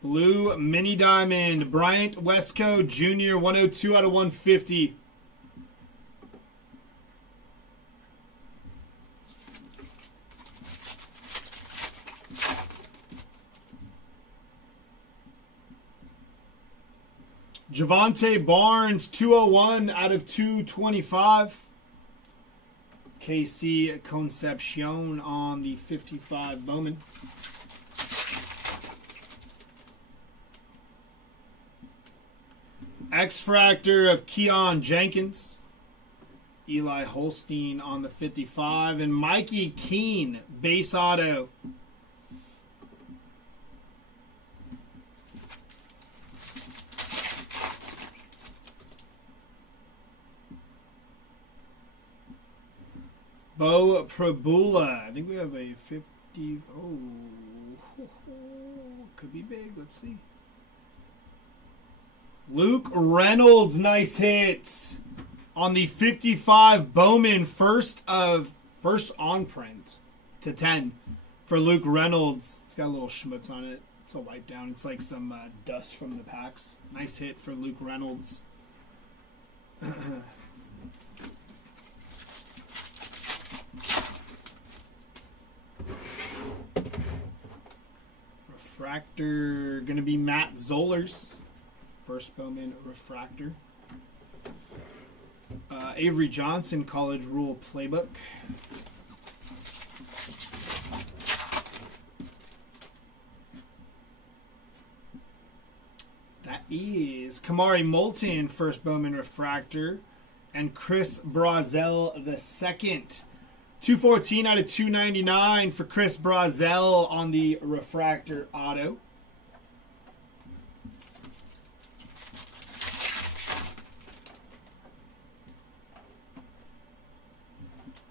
Blue mini diamond, Bryant Westco Jr., 102 out of 150. Javonte Barnes, 201 out of 225. KC Concepcion on the 55 Bowman. X-Fractor of Keon Jenkins. Eli Holstein on the 55. And Mikey Keene, base auto. Bo Prabula. I think we have a 50. Oh, could be big. Let's see. Luke Reynolds, nice hits on the 55 Bowman, first on print to 10 for Luke Reynolds. It's got a little schmutz on it. It's a wipe down. It's like some dust from the packs. Nice hit for Luke Reynolds. Refractor gonna be Matt Zollers. First Bowman refractor. Avery Johnson, College Rule Playbook. That is Kamari Moulton, first Bowman refractor. And Chris Brazel the second. 214 out of 299 for Chris Brazel on the refractor auto.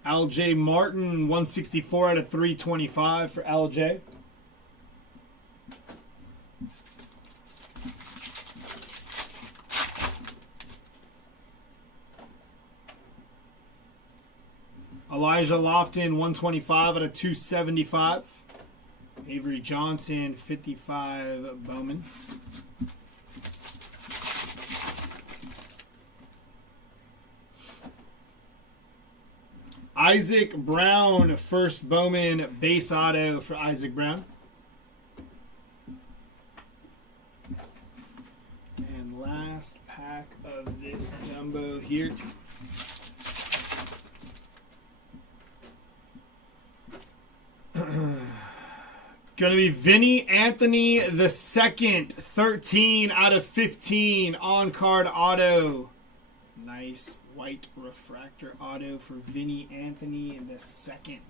LJ Martin, 164 out of 325 for LJ. Elijah Lofton, 125 out of 275. Avery Johnson, 55 Bowman. Isaac Brown, first Bowman base auto for Isaac Brown. And last pack of this jumbo here. Going to be Vinny Anthony the second, 13 out of 15 on-card auto. Nice white refractor auto for Vinny Anthony the second.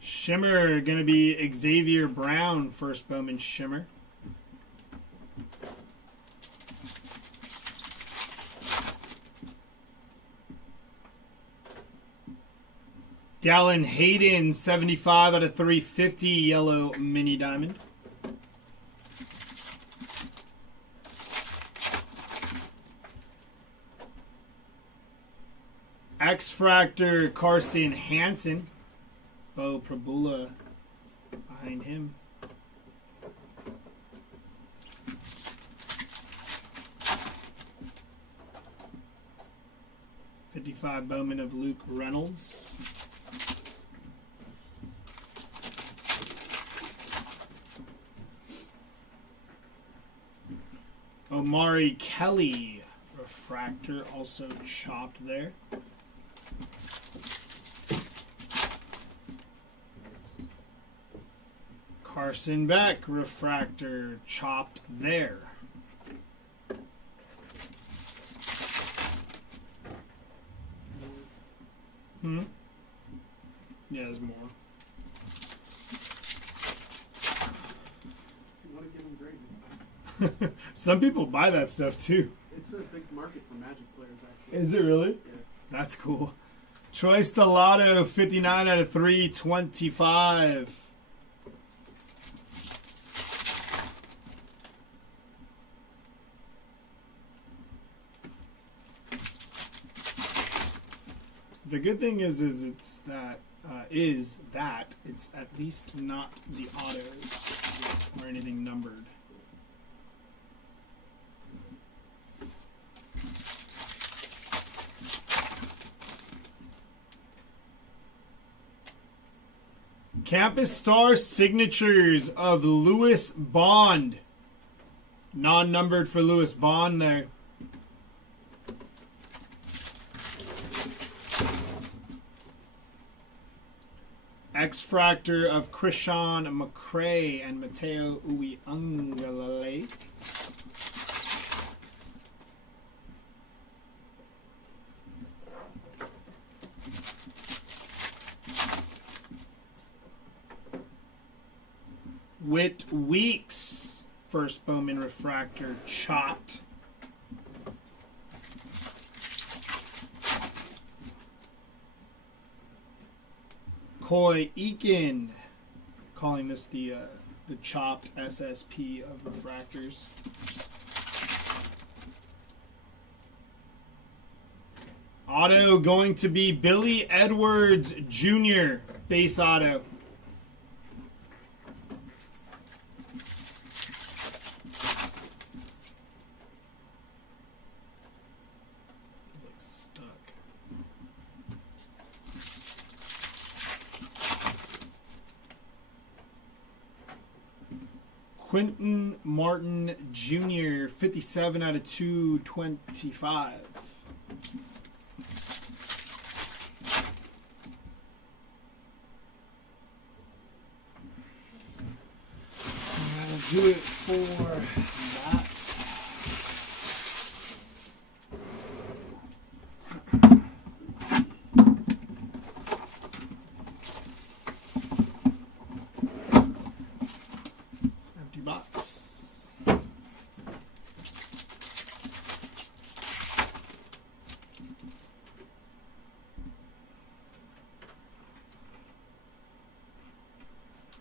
Shimmer, going to be Xavier Brown, first Bowman Shimmer. Dallin Hayden, 75 out of 350, yellow mini diamond. X-Fractor, Carson Hansen. Bo Prabula behind him. '55 Bowman of Luke Reynolds. Omari Kelly refractor, also chopped there. Carson Beck refractor, chopped there. Yeah, there's more. You want to give them grade? Some people buy that stuff too. It's a big market for Magic players, actually. Is it really? Yeah. That's cool. Troy Stellato, 59 out of 325. The good thing is it's that it's at least not the autos or anything numbered. Campus Star Signatures of Lewis Bond. Non-numbered for Lewis Bond there. X-Fractor of Krishan McCray and Mateo Uiagalelei. Whit Weeks, first Bowman Refractor, chopped. Koi Eakin, calling this the chopped SSP of refractors. Auto going to be Billy Edwards Jr., base auto. Quentin Martin Jr., 57 out of 225. That'll do it for that.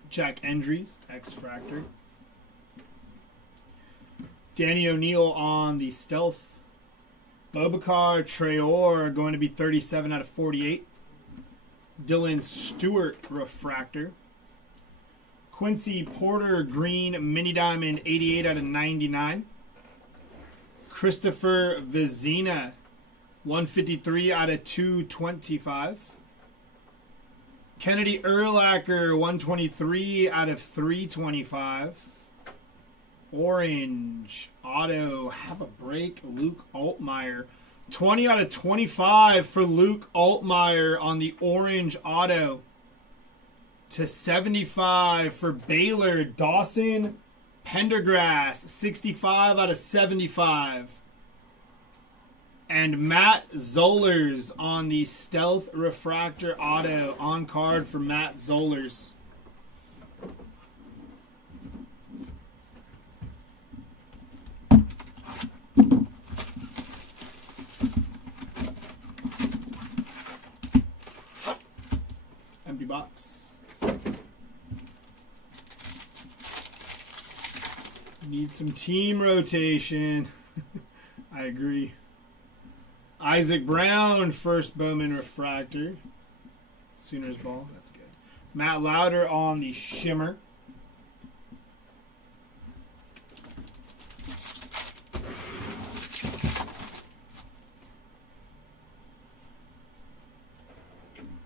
Jack Endries, X-Fractor. Danny O'Neill on the Stealth. Bobakar Traore going to be 37 out of 48. Dylan Stewart Refractor. Quincy Porter Green Mini Diamond 88 out of 99. Christopher Vizina 153 out of 225. Kennedy Urlacher, 123 out of 325. Orange auto, have a break, Luke Altmaier. 20 out of 25 for Luke Altmaier on the orange auto. To 75 for Baylor, Dawson Pendergrass, 65 out of 75. And Matt Zollers on the Stealth Refractor Auto on card for Matt Zollers. Empty box. Need some team rotation. I agree. Isaac Brown, first Bowman Refractor. Sooners ball, that's good. Matt Lauder on the Shimmer.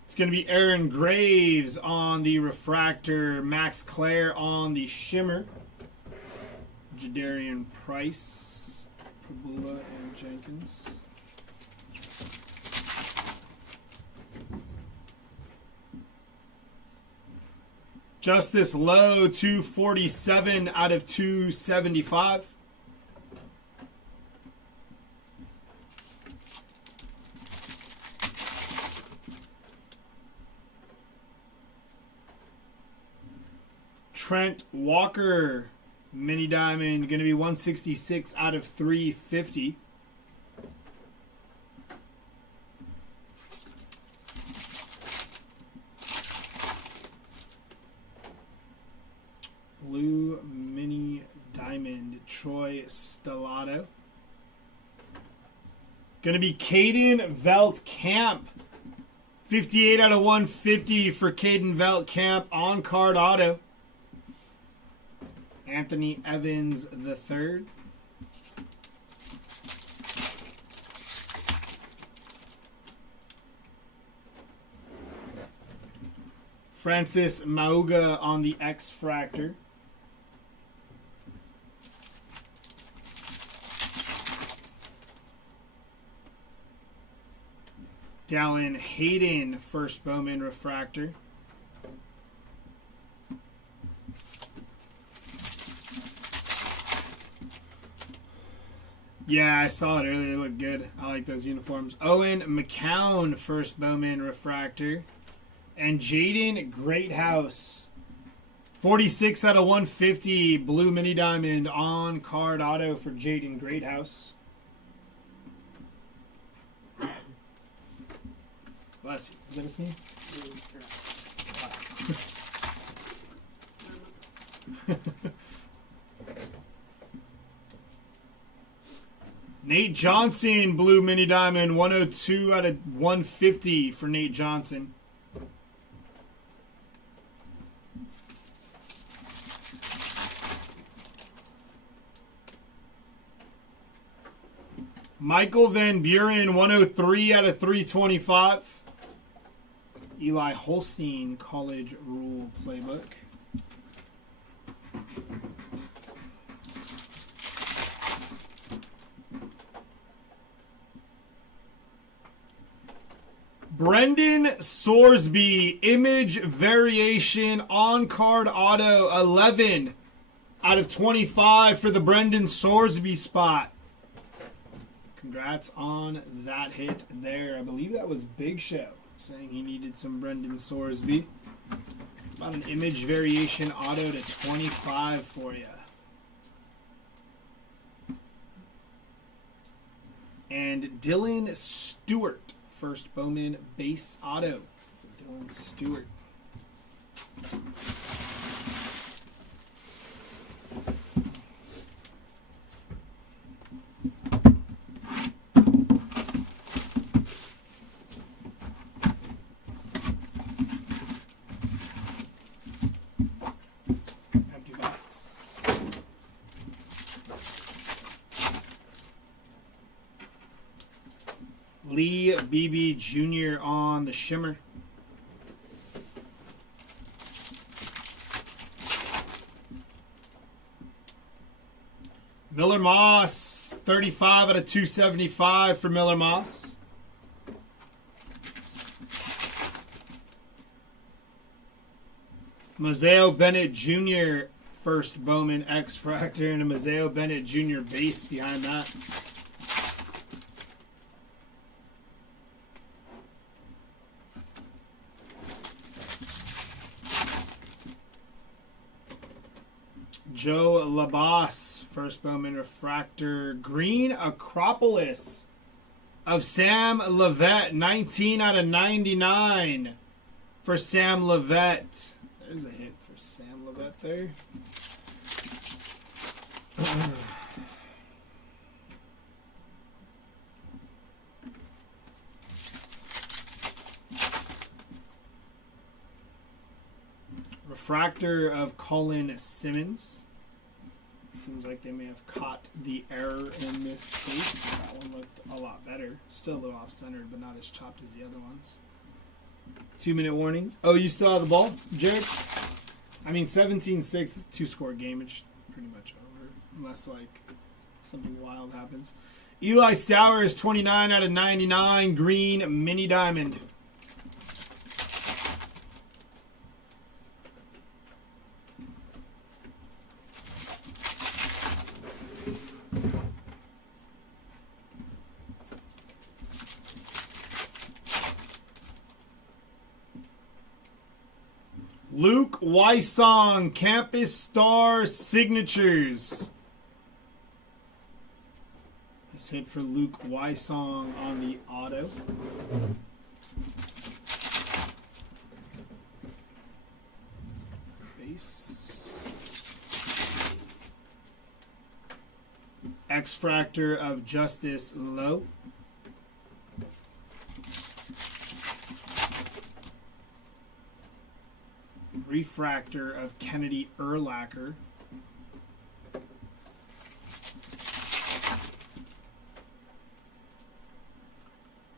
It's going to be Aaron Graves on the Refractor. Max Clare on the Shimmer. Jadarian Price, Pabula, and Jenkins. Justice Lowe, 247 out of 275. Trent Walker, Mini Diamond, going to be 166 out of 350. Blue Mini Diamond, Troy Stellato. Going to be Caden Veltkamp. 58 out of 150 for Caden Veltkamp on card auto. Anthony Evans III. Francis Mauga on the X-Fractor. Dallin Hayden, first Bowman refractor. Yeah, I saw it earlier. They look good. I like those uniforms. Owen McCown, first Bowman refractor. And Jaden Greathouse, 46 out of 150, blue mini diamond on card auto for Jaden Greathouse. Bless you. Is that a sneeze? Nate Johnson, blue mini diamond, 102 out of 150 for Nate Johnson. Michael Van Buren, 103 out of 325. Eli Holstein, College Rule Playbook. Brendan Sorsby, image variation on card auto, 11 out of 25 for the Brendan Sorsby spot. Congrats on that hit there. I believe that was Big Show saying he needed some Brendan Sorsby. About an image variation auto to 25 for you. And Dylan Stewart, first Bowman base auto for Dylan Stewart. Empty box. Lee Beebe Jr. on the shimmer. Miller Moss, 35 out of 275 for Miller Moss. Mazeo Bennett Jr., first Bowman X-Fractor, and a Mazeo Bennett Jr. base behind that. Joe Labas, first Bowman refractor. Green Acropolis of Sam Levette, 19 out of 99 for Sam Levette. There's a hit for Sam Levette there. Refractor of Colin Simmons. Seems like they may have caught the error in this case. That one looked a lot better. Still a little off-centered, but not as chopped as the other ones. 2-minute warning. Oh, you still have the ball, Jared? I mean, 17-6, two-score game. It's pretty much over. Unless, like, something wild happens. Eli Stowers, 29 out of 99. Green mini diamond. Luke Wysong, Campus Star Signatures. This hit for Luke Wysong on the auto. Base. X-Fractor of Justice Lowe. Refractor of Kennedy Urlacher.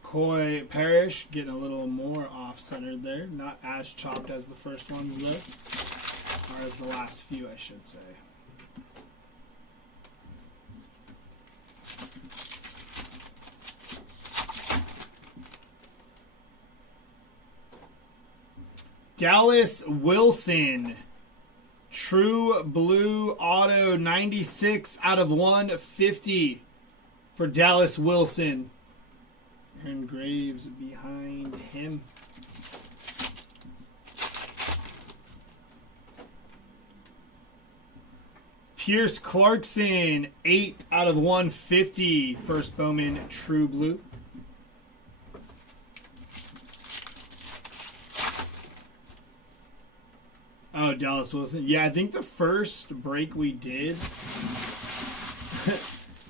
Coy Parrish getting a little more off-centered there. Not as chopped as the first ones, though. Or as the last few, I should say. Dallas Wilson. True Blue Auto 96 out of 150 for Dallas Wilson. Aaron Graves behind him. Pierce Clarkson, 8 out of 150. First Bowman True Blue. Oh, Dallas Wilson. Yeah, I think the first break we did,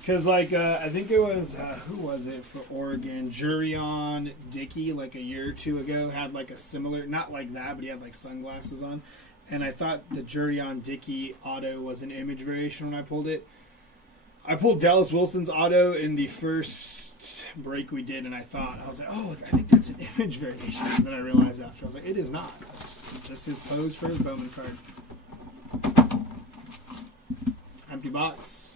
because I think it was, who was it for Oregon? Jurion Dickey, like a year or two ago, had like a similar, not like that, but he had like sunglasses on. And I thought the Jurion Dickey auto was an image variation when I pulled it. I pulled Dallas Wilson's auto in the first break we did, and I was like, oh, I think that's an image variation. And then I realized after, I was like, it is not. It's just his pose for his Bowman card. Empty box.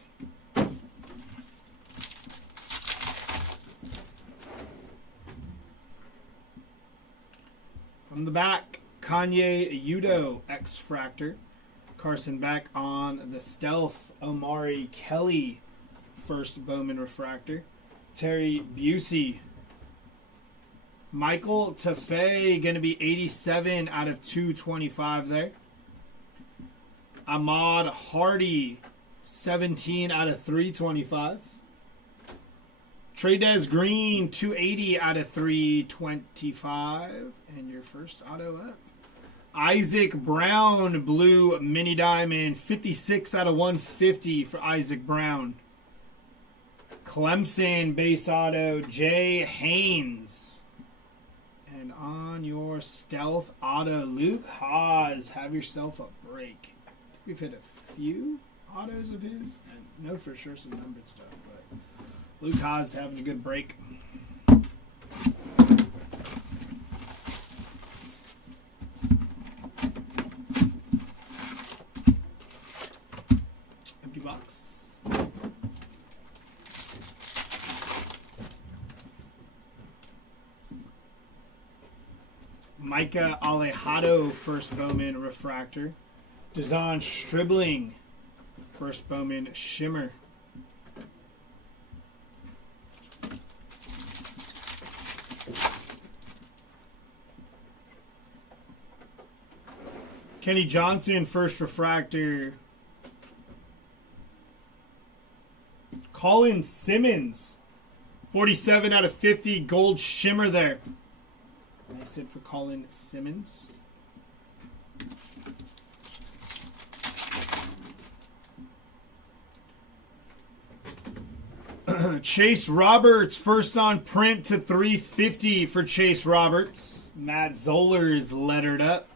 From the back, Kanye Udo X-Fractor. Carson back on the Stealth. Omari Kelly, first Bowman Refractor. Terry Busey. Michael Tafay, going to be 87 out of 225 there. Ahmad Hardy, 17 out of 325. Trades Green, 280 out of 325. And your first auto up. Isaac Brown, blue mini diamond, 56 out of 150 for Isaac Brown. Clemson, base auto, Jay Haynes. And on your stealth auto, Luke Haas, have yourself a break. We've hit a few autos of his. I know for sure some numbered stuff, but Luke Haas having a good break. Empty box. Micah Alejado, first Bowman Refractor. Dazon Stribling, first Bowman Shimmer. Kenny Johnson, first Refractor. Colin Simmons, 47 out of 50, gold shimmer there. Nice hit for Colin Simmons. Chase Roberts, first on print to 350 for Chase Roberts. Matt Zoller's lettered up.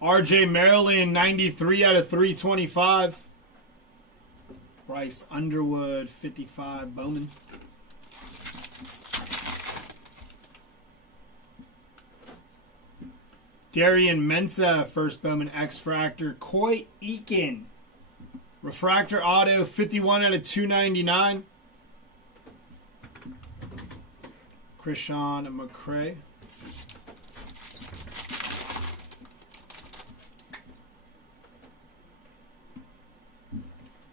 RJ Maryland, 93 out of 325. Bryce Underwood, 55, Bowman. Darian Mensah, first Bowman X-Fractor. Coy Eakin, refractor auto, 51 out of 299. Krishan McCray.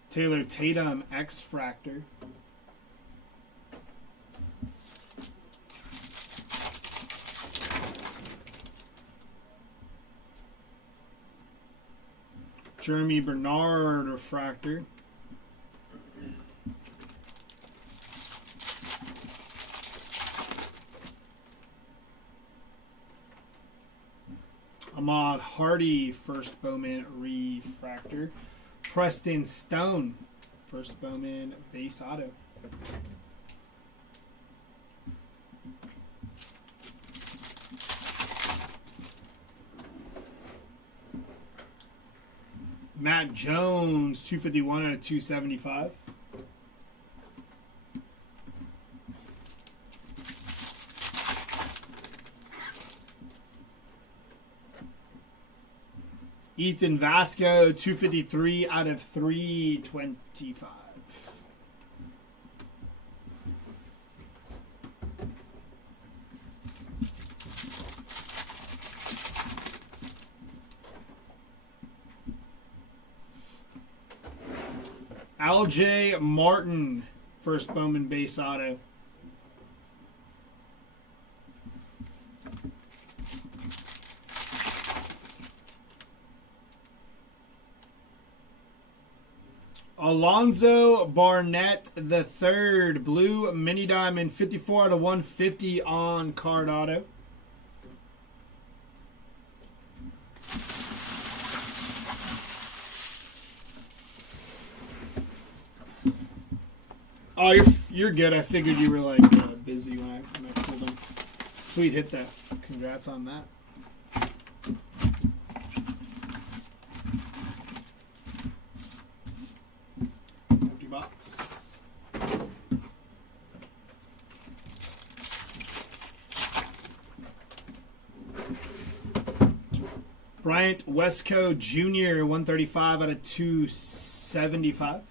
Taylor Tatum, X-Fractor. Jeremy Bernard, Refractor. Ahmad Hardy, first Bowman Refractor. Preston Stone, first Bowman base auto. Matt Jones, 251 out of 275. Ethan Vasco, 253 out of 325. LJ Martin, first Bowman base auto. Alonzo Barnett the third, blue mini diamond, 54 out of 150 on card auto. Oh, you're good. I figured you were like busy when I pulled them. Sweet hit that. Congrats on that. Empty box. Bryant Westco Jr. 135 out of 275.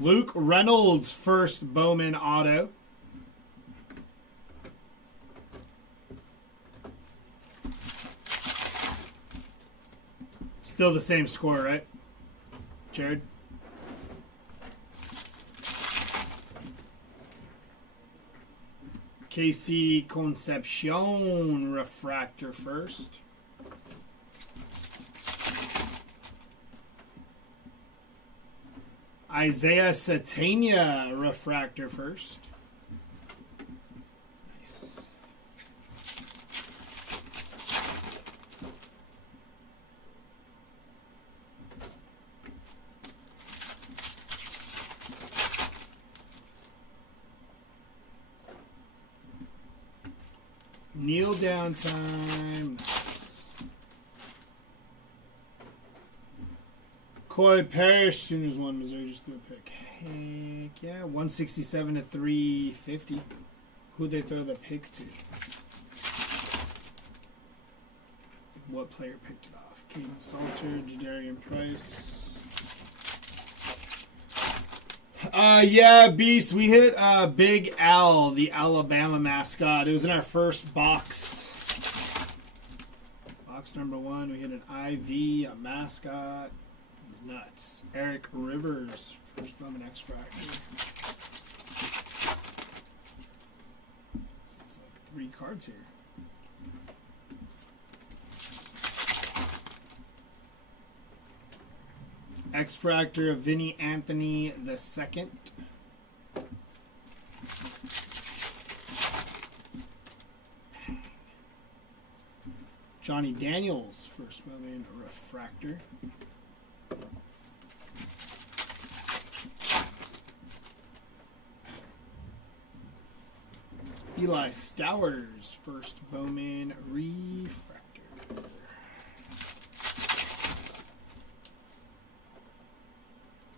Luke Reynolds, first Bowman auto. Still the same score, right, Jared? KC Concepcion refractor first. Isaiah Satania refractor first. Nice. Kneel down time. Coy Parrish, Sooners won. Missouri just threw a pick. Heck yeah, 167 to 350. Who'd they throw the pick to? What player picked it off? Caden Salter, Jadarian Price. Yeah, Beast. We hit Big Al, the Alabama mascot. It was in our first box. Box number 1. We hit an IV, a mascot. Nuts. Eric Rivers, first Bowman X Fractor. It's like 3 cards here. X Fractor of Vinny Anthony the second. Johnny Daniels, first Bowman refractor. Eli Stowers, first Bowman refractor.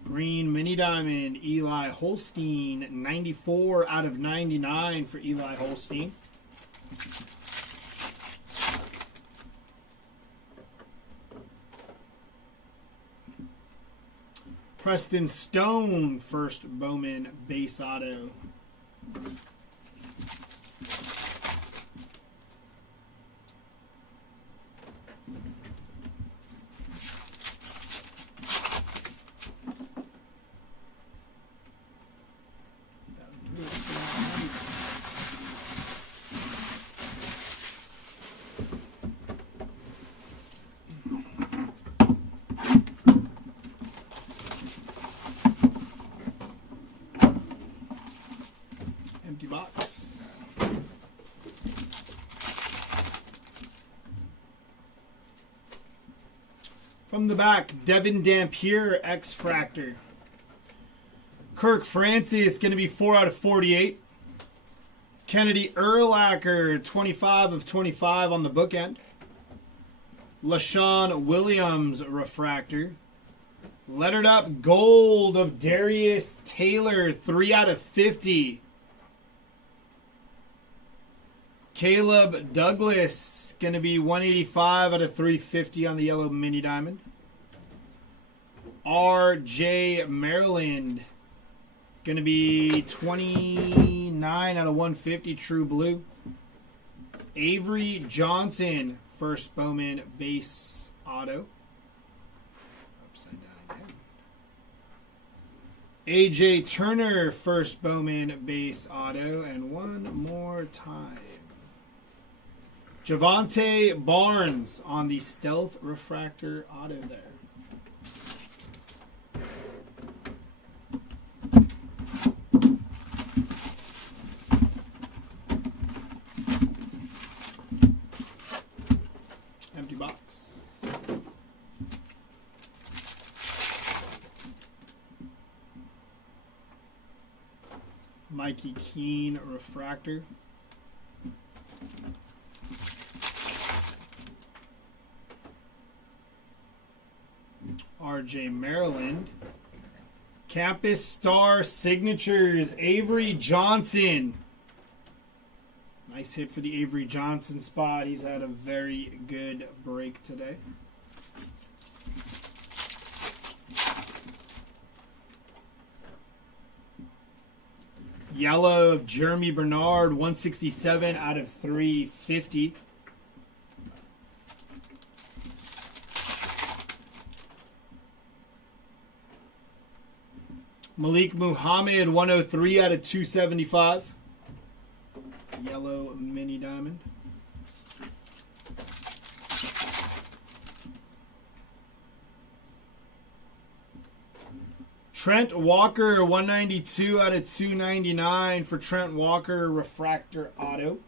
Green mini diamond, Eli Holstein, 94 out of 99 for Eli Holstein. Preston Stone, first Bowman base auto. Empty box. From the back, Devin Dampier, X Fractor. Kirk Francis going to be 4 out of 48. Kennedy Urlacher, 25 of 25 on the bookend. LaShawn Williams refractor. Lettered up gold of Darius Taylor, 3 out of 50. Caleb Douglas, going to be 185 out of 350 on the yellow mini diamond. RJ Maryland, going to be 29 out of 150 true blue. Avery Johnson, first Bowman base auto. Upside down again. AJ Turner, first Bowman base auto. And one more time. Javonte Barnes on the stealth refractor auto there. Empty box. Mikey Keene refractor. RJ Maryland. Campus Star Signatures. Avery Johnson. Nice hit for the Avery Johnson spot. He's had a very good break today. Yellow of Jeremy Bernard, 167 out of 350. Malik Muhammad, 103 out of 275. Yellow mini diamond. Trent Walker, 192 out of 299 for Trent Walker refractor auto.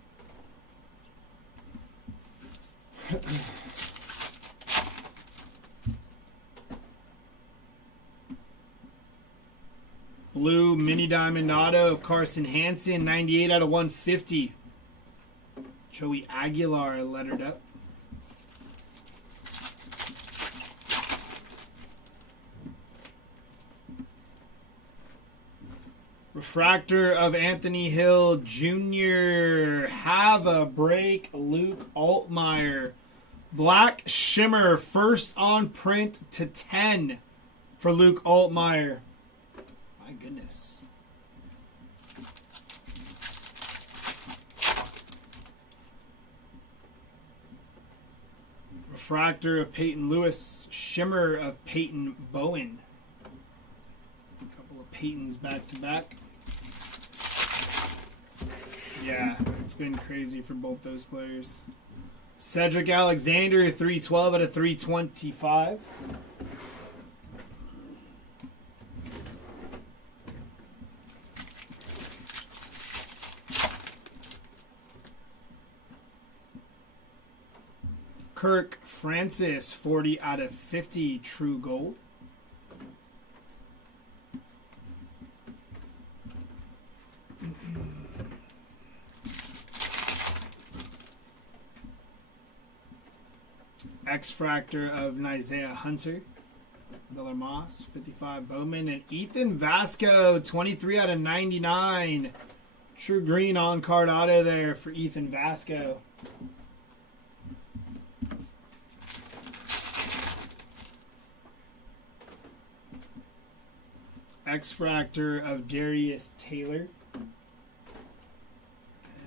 Blue mini diamond auto of Carson Hansen, 98 out of 150. Joey Aguilar lettered up. Refractor of Anthony Hill Jr. Have a break. Luke Altmaier. Black Shimmer. First on print to 10 for Luke Altmaier. My goodness. Refractor of Peyton Lewis. Shimmer of Peyton Bowen. A couple of Peytons back to back. Yeah, it's been crazy for both those players. Cedric Alexander, 312 out of 325. Kirk Francis, 40 out of 50 true gold. X-Fractor of Nizea Hunter. Miller Moss, 55 Bowman. And Ethan Vasco, 23 out of 99. True green on-card auto there for Ethan Vasco. X-Fractor of Darius Taylor. And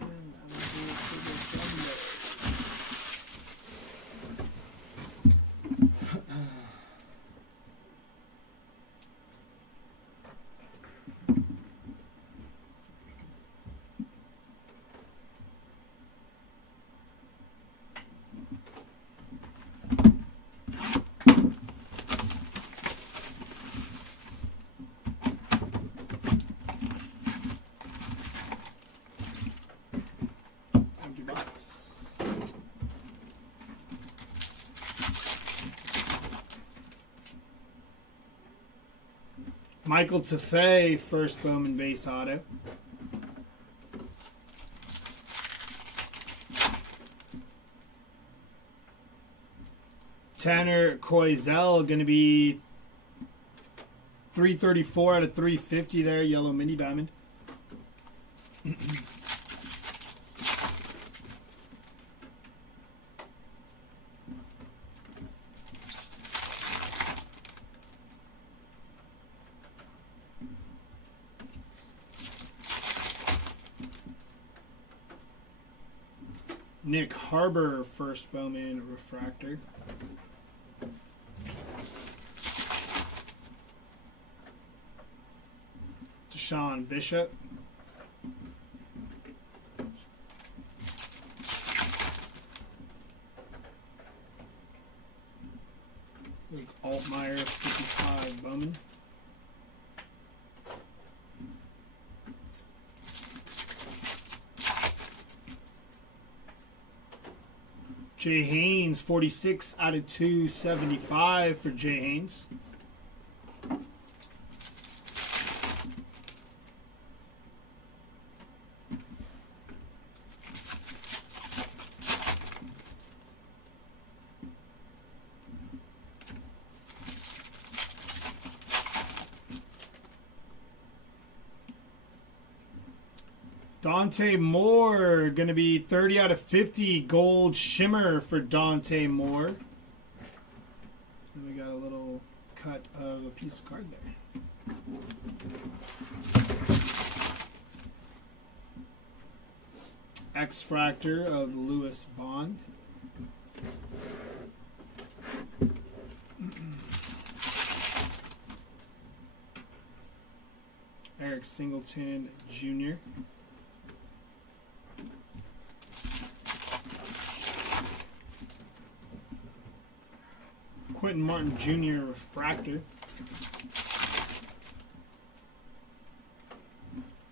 I'm going to do it for the jumbo. Michael Tafay, first Bowman base auto. Tanner Koizel going to be 334 out of 350 there, yellow mini diamond. Nick Harbor, first Bowman refractor. Deshaun Bishop. Luke Altmaier, 55 Bowman. Jay Haynes, 46 out of 275 for Jay Haynes. Dante Moore, going to be 30 out of 50 gold shimmer for Dante Moore. And we got a little cut of a piece of card there. X-Fractor of Lewis Bond. Eric Singleton Jr. Quentin Martin Jr. refractor.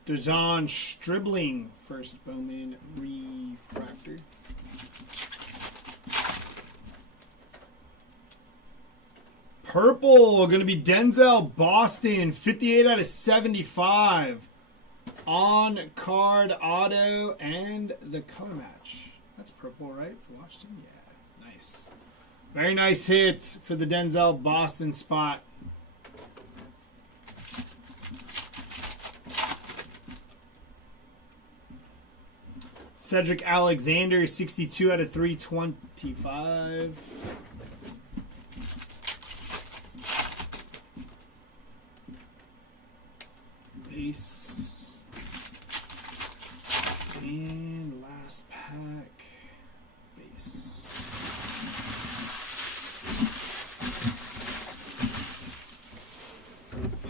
Dejon Stribling, first Bowman refractor. Purple, going to be Denzel Boston, 58 out of 75. On card auto and the color match. That's purple, right? For Washington? Yeah, nice. Very nice hit for the Denzel Boston spot. Cedric Alexander, 62 out of 325. Base. And last pack. Base.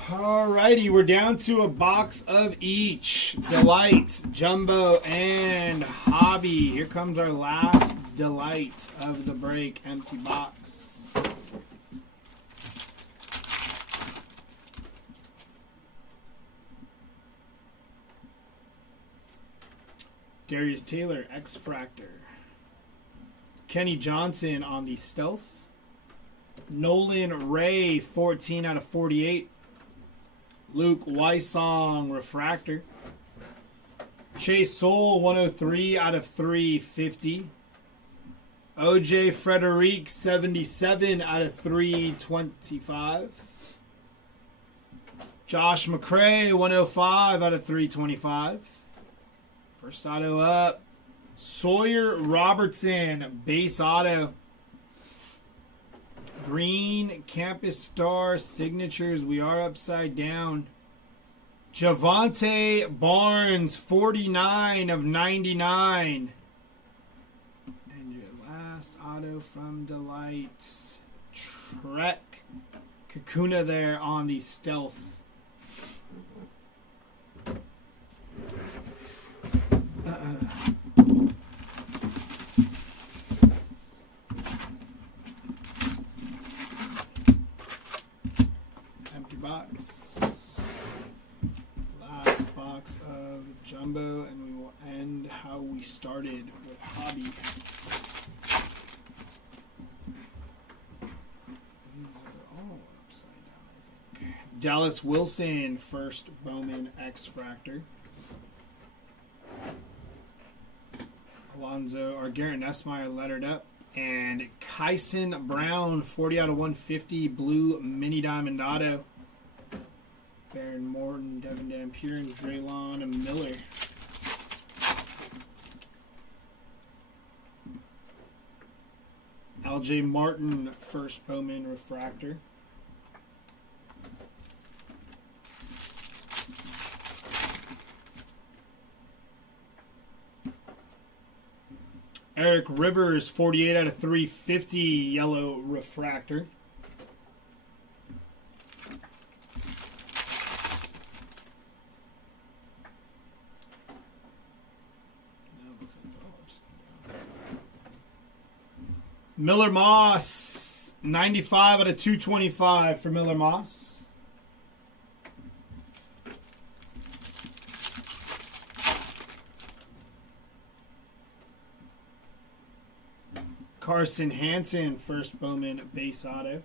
Alrighty, we're down to a box of each. Delight, Jumbo, and Hobby. Here comes our last Delight of the break. Empty box. Darius Taylor, X-Fractor. Kenny Johnson on the Stealth. Nolan Ray, 14 out of 48. Luke Weissong, refractor. Chase Soul, 103 out of 350. OJ Frederic, 77 out of 325. Josh McCray, 105 out of 325. First auto up. Sawyer Robertson, base auto. Green Campus Star signatures. We are upside down. Javante Barnes, 49 of 99. And your last auto from Delight. Trek Kakuna there on the Stealth. Box. Last box of Jumbo, and we will end how we started with Hobby. These are all upside down, I think. Dallas Wilson, first Bowman X-Fractor. Alonzo or Garrett Nussmeier lettered up. And Kyson Brown, 40 out of 150, blue mini diamond auto. Baron Morton, Devin Dampier, and Draylon Miller. LJ Martin, first Bowman refractor. Eric Rivers, 48 out of 350, yellow refractor. Miller Moss, 95 out of 225 for Miller Moss. Carson Hansen, first Bowman base auto.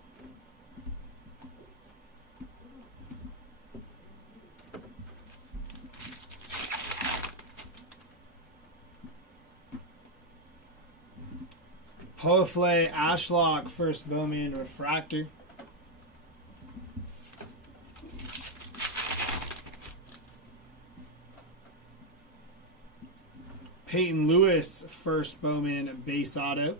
Poafle Ashlock, first Bowman refractor. Peyton Lewis, first Bowman base auto.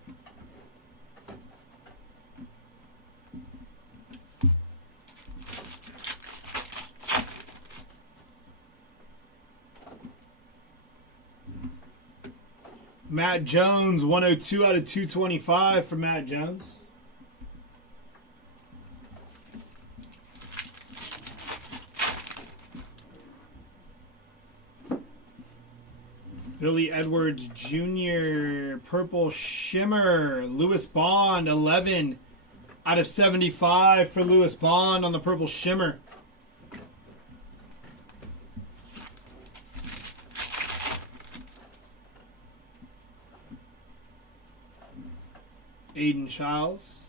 Matt Jones, 102 out of 225 for Matt Jones. Billy Edwards Jr., Purple Shimmer. Lewis Bond, 11 out of 75 for Lewis Bond on the Purple Shimmer. Aiden Childs.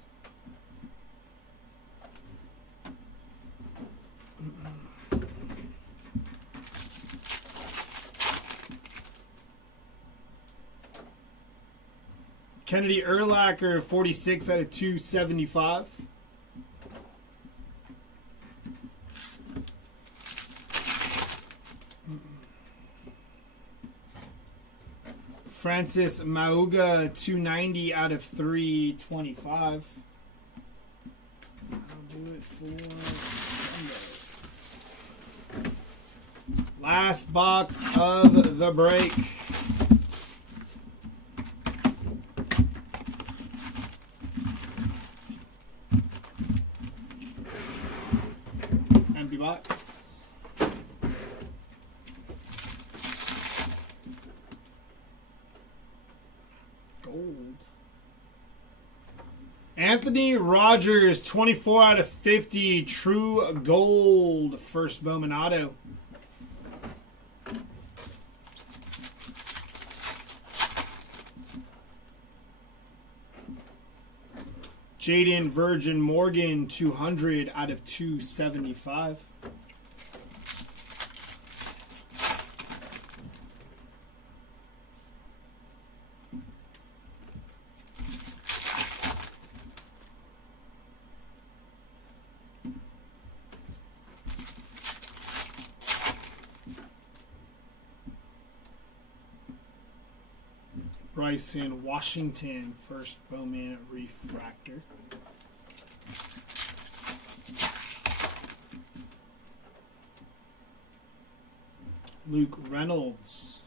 Kennedy Urlacher, 46 out of 275. Francis Mauga, 290 out of 325. I'll do it for Sunday. Last box of the break. Empty box. Gold. Anthony Rogers, 24 out of 50, true gold, first Bowman auto. Jaden Virgin Morgan, 200 out of 275. Bryson Washington, first Bowman refractor. Luke Reynolds.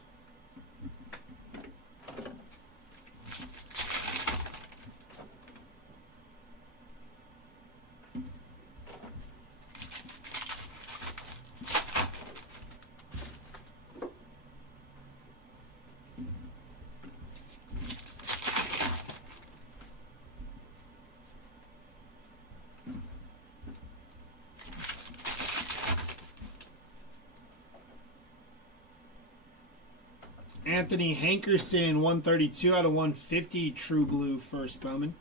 Anthony Hankerson, 132 out of 150, true blue, first Bowman.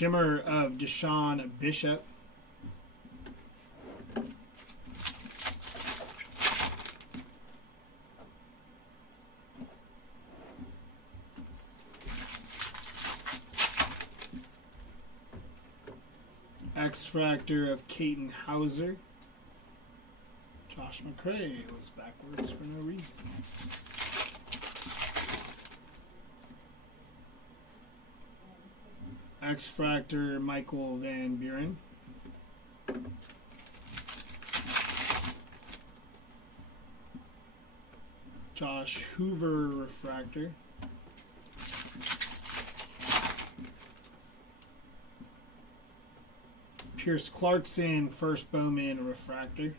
Shimmer of Deshaun Bishop. X-Fractor of Caden Hauser. Josh McCray was backwards for no reason. X-Fractor Michael Van Buren. Josh Hoover Refractor. Pierce Clarkson first Bowman Refractor.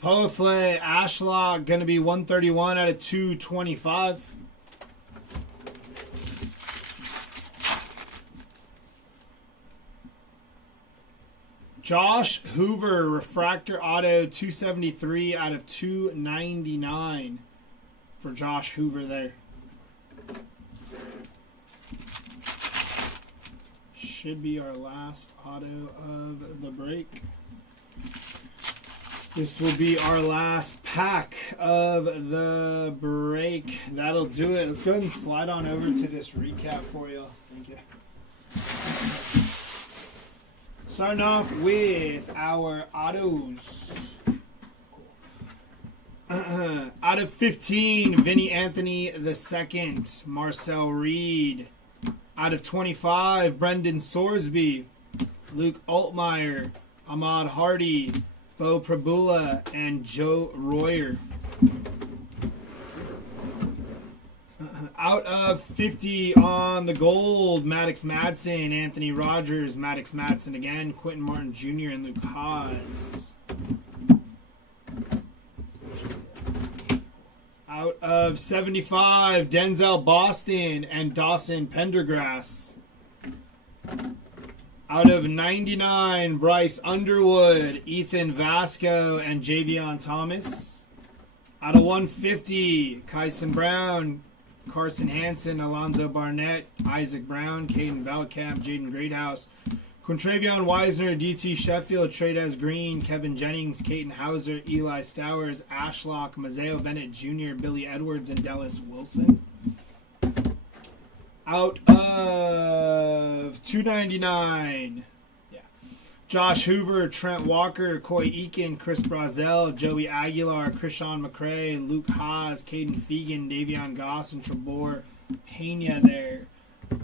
Poafle Ashlock going to be 131 out of 225. Josh Hoover Refractor Auto 273 out of 299 for Josh Hoover there. Should be our last auto of the break. This will be our last pack of the break. That'll do it. Let's go ahead and slide on over to this recap for you. Thank you. Starting off with our autos. Out of 15, Vinny Anthony II, Marcel Reed. Out of 25, Brendan Sorsby, Luke Altmaier, Ahmad Hardy, Bo Prabula, and Joe Royer. Out of 50 on the gold, Maddox Madsen, Anthony Rogers, Maddox Madsen again, Quentin Martin Jr., and Luke Haas. Out of 75, Denzel Boston and Dawson Pendergrass. Out of 99, Bryce Underwood, Ethan Vasco, and Javion Thomas. Out of 150, Kyson Brown, Carson Hansen, Alonzo Barnett, Isaac Brown, Caden Valkamp, Jaden Greathouse, Quintravion Wiesner, DT Sheffield, Tradez Green, Kevin Jennings, Caden Hauser, Eli Stowers, Ashlock, Mazeo Bennett Jr., Billy Edwards, and Dallas Wilson. Out of 299, Josh Hoover, Trent Walker, Coy Eakin, Chris Brazel, Joey Aguilar, Krishan McCray, Luke Haas, Caden Fegan, Davion Goss, and Trebor Pena there.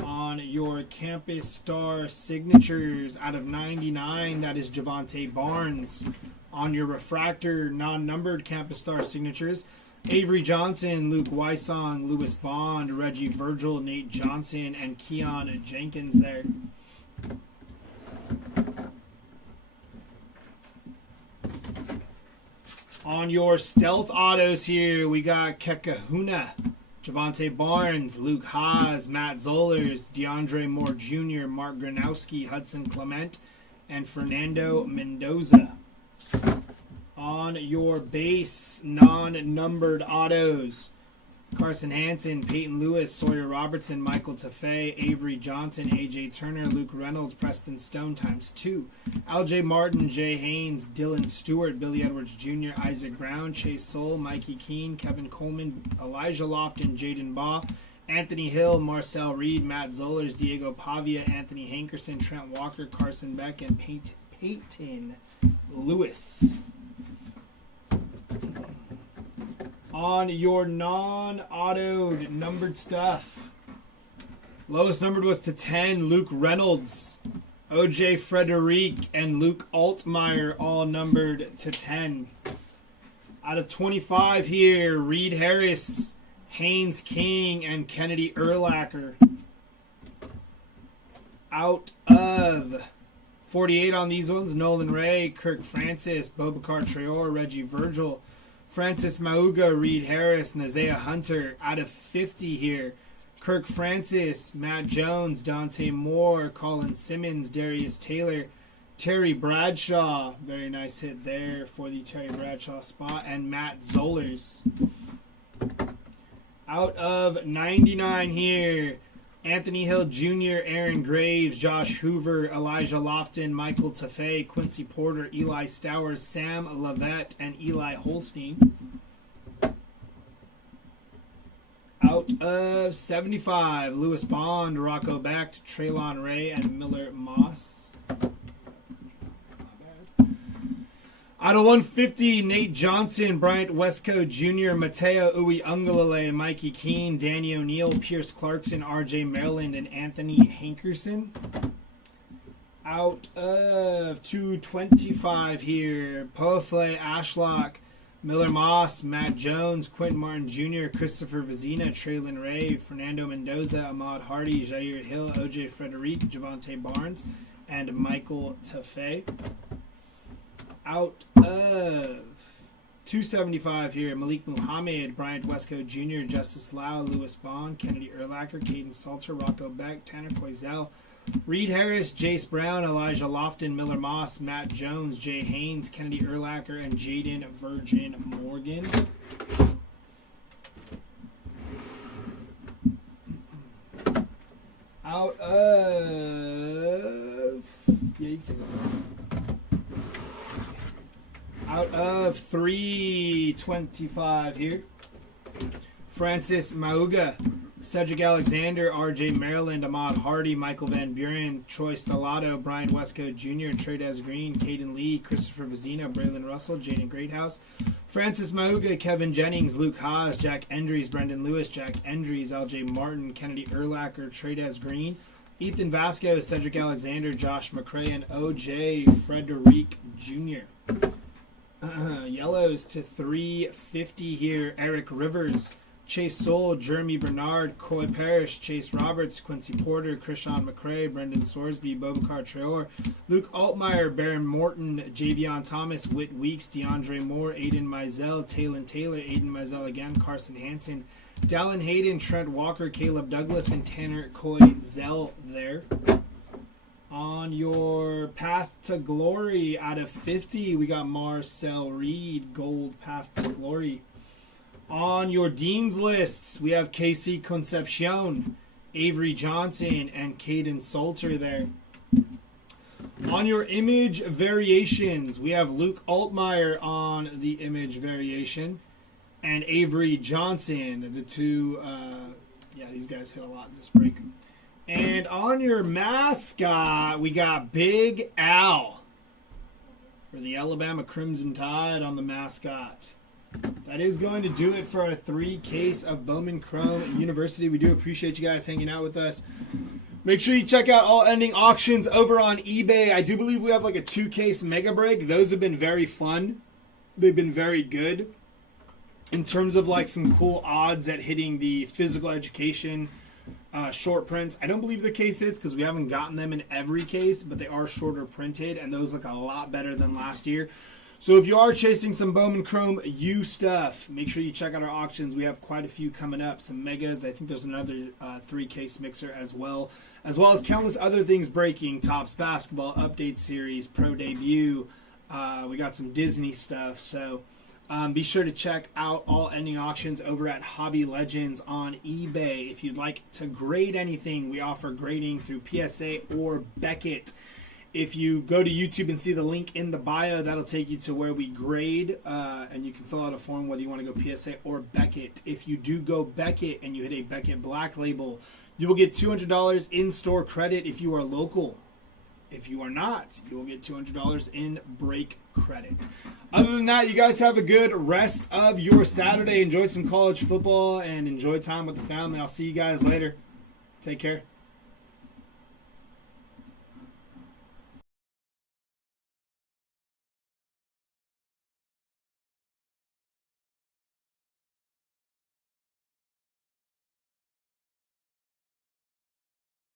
On your Campus Star signatures, out of 99, that is Javante Barnes. On your Refractor non-numbered Campus Star signatures, Avery Johnson, Luke Wysong, Lewis Bond, Reggie Virgil, Nate Johnson, and Keon Jenkins there. On your Stealth Autos here, we got Kekahuna, Javante Barnes, Luke Haas, Matt Zollers, DeAndre Moore Jr., Mark Granowski, Hudson Clement, and Fernando Mendoza. On your base non-numbered autos, Carson Hansen, Peyton Lewis, Sawyer Robertson, Michael Taffey, Avery Johnson, AJ Turner, Luke Reynolds, Preston Stone ×2, LJ Martin, Jay Haynes, Dylan Stewart, Billy Edwards Jr., Isaac Brown, Chase Soule, Mikey Keene, Kevin Coleman, Elijah Lofton, Jaden Baugh, Anthony Hill, Marcel Reed, Matt Zollers, Diego Pavia, Anthony Hankerson, Trent Walker, Carson Beck, and Peyton Lewis. On your non-autoed numbered stuff, lowest numbered was to 10, Luke Reynolds, OJ Frederic, and Luke Altmaier, all numbered to 10. Out of 25 here, Reed Harris, Haynes King, and Kennedy Urlacher. Out of 48 on these ones, Nolan Ray, Kirk Francis, Bobakar Traore, Reggie Virgil, Francis Mauga, Reed Harris, Nazea Hunter. Out of 50 here, Kirk Francis, Matt Jones, Dante Moore, Colin Simmons, Darius Taylor, Terry Bradshaw. Very nice hit there for the Terry Bradshaw spot. And Matt Zollers. Out of 99 here, Anthony Hill Jr., Aaron Graves, Josh Hoover, Elijah Lofton, Michael Tafay, Quincy Porter, Eli Stowers, Sam Lavette, and Eli Holstein. Out of 75, Lewis Bond, Rocco Becht, Traylon Ray, and Miller Moss. Out of 150, Nate Johnson, Bryant Westco Jr., Mateo Uiagalelei, Mikey Keene, Danny O'Neill, Pierce Clarkson, RJ Maryland, and Anthony Hankerson. Out of 225 here, Poafle Ashlock, Miller Moss, Matt Jones, Quentin Martin Jr., Christopher Vizina, Traylon Ray, Fernando Mendoza, Ahmad Hardy, Jair Hill, OJ Frederic, Javante Barnes, and Michael Tafay. Out of 275 here, Malik Muhammad, Bryant Westco Jr., Justice Lau, Lewis Bond, Kennedy Urlacher, Caden Salter, Rocco Becht, Tanner Quazel, Reed Harris, Jace Brown, Elijah Lofton, Miller Moss, Matt Jones, Jay Haynes, Kennedy Urlacher, and Jaden Virgin Morgan. Out of... Yeah, you can take it. Out of 325 here, Francis Mauga, Cedric Alexander, RJ Maryland, Ahmad Hardy, Michael Van Buren, Troy Stellato, Brian Westco Jr., Trades Green, Caden Lee, Christopher Vizina, Braylon Russell, Jaden Greathouse, Francis Mauga, Kevin Jennings, Luke Haas, Jack Endries, Brendan Lewis, Jack Endries, LJ Martin, Kennedy Urlacher, Trades Green, Ethan Vasco, Cedric Alexander, Josh McCray, and OJ Frederic Jr. Yellows to 350 here, Eric Rivers, Chase Soule, Jeremy Bernard, Coy Parrish, Chase Roberts, Quincy Porter, Krishan McCray, Brendan Sorsby, Bobakar Traore, Luke Altmaier, Baron Morton, Javion Thomas, Whit Weeks, DeAndre Moore, Aiden Mizell, Taylon Taylor, Aiden Mizell again, Carson Hansen, Dallin Hayden, Trent Walker, Caleb Douglas, and Tanner Koizell there. On your Path to Glory, out of 50, we got Marcel Reed, Gold Path to Glory. On your Dean's lists, we have Casey Concepcion, Avery Johnson, and Caden Salter there. On your Image Variations, we have Luke Altmaier on the Image Variation, and Avery Johnson, the two, these guys hit a lot in this break. And on your mascot, we got Big Al for the Alabama Crimson Tide on the mascot. That is going to do it for our 3-case of Bowman Chrome University. We do appreciate you guys hanging out with us. Make sure you check out all ending auctions over on eBay. I do believe we have like a 2-case mega break. Those have been very fun. They've been very good in terms of like some cool odds at hitting the physical education short prints. I don't believe they're case hits because we haven't gotten them in every case, but they are shorter printed, and those look a lot better than last year. So if you are chasing some Bowman Chrome U stuff, make sure you check out our auctions. We have quite a few coming up, some megas. I think there's another 3-case mixer as well as countless other things breaking. Topps Basketball Update Series, Pro Debut. We got some Disney stuff, so be sure to check out all ending auctions over at Hobby Legends on eBay. If you'd like to grade anything, we offer grading through PSA or Beckett. If you go to YouTube and see the link in the bio, that'll take you to where we grade, and you can fill out a form whether you want to go PSA or Beckett. If you do go Beckett and you hit a Beckett Black Label, you will get $200 in-store credit if you are local. If you are not, you will get $200 in break credit. Other than that, you guys have a good rest of your Saturday. Enjoy some college football and enjoy time with the family. I'll see you guys later. Take care.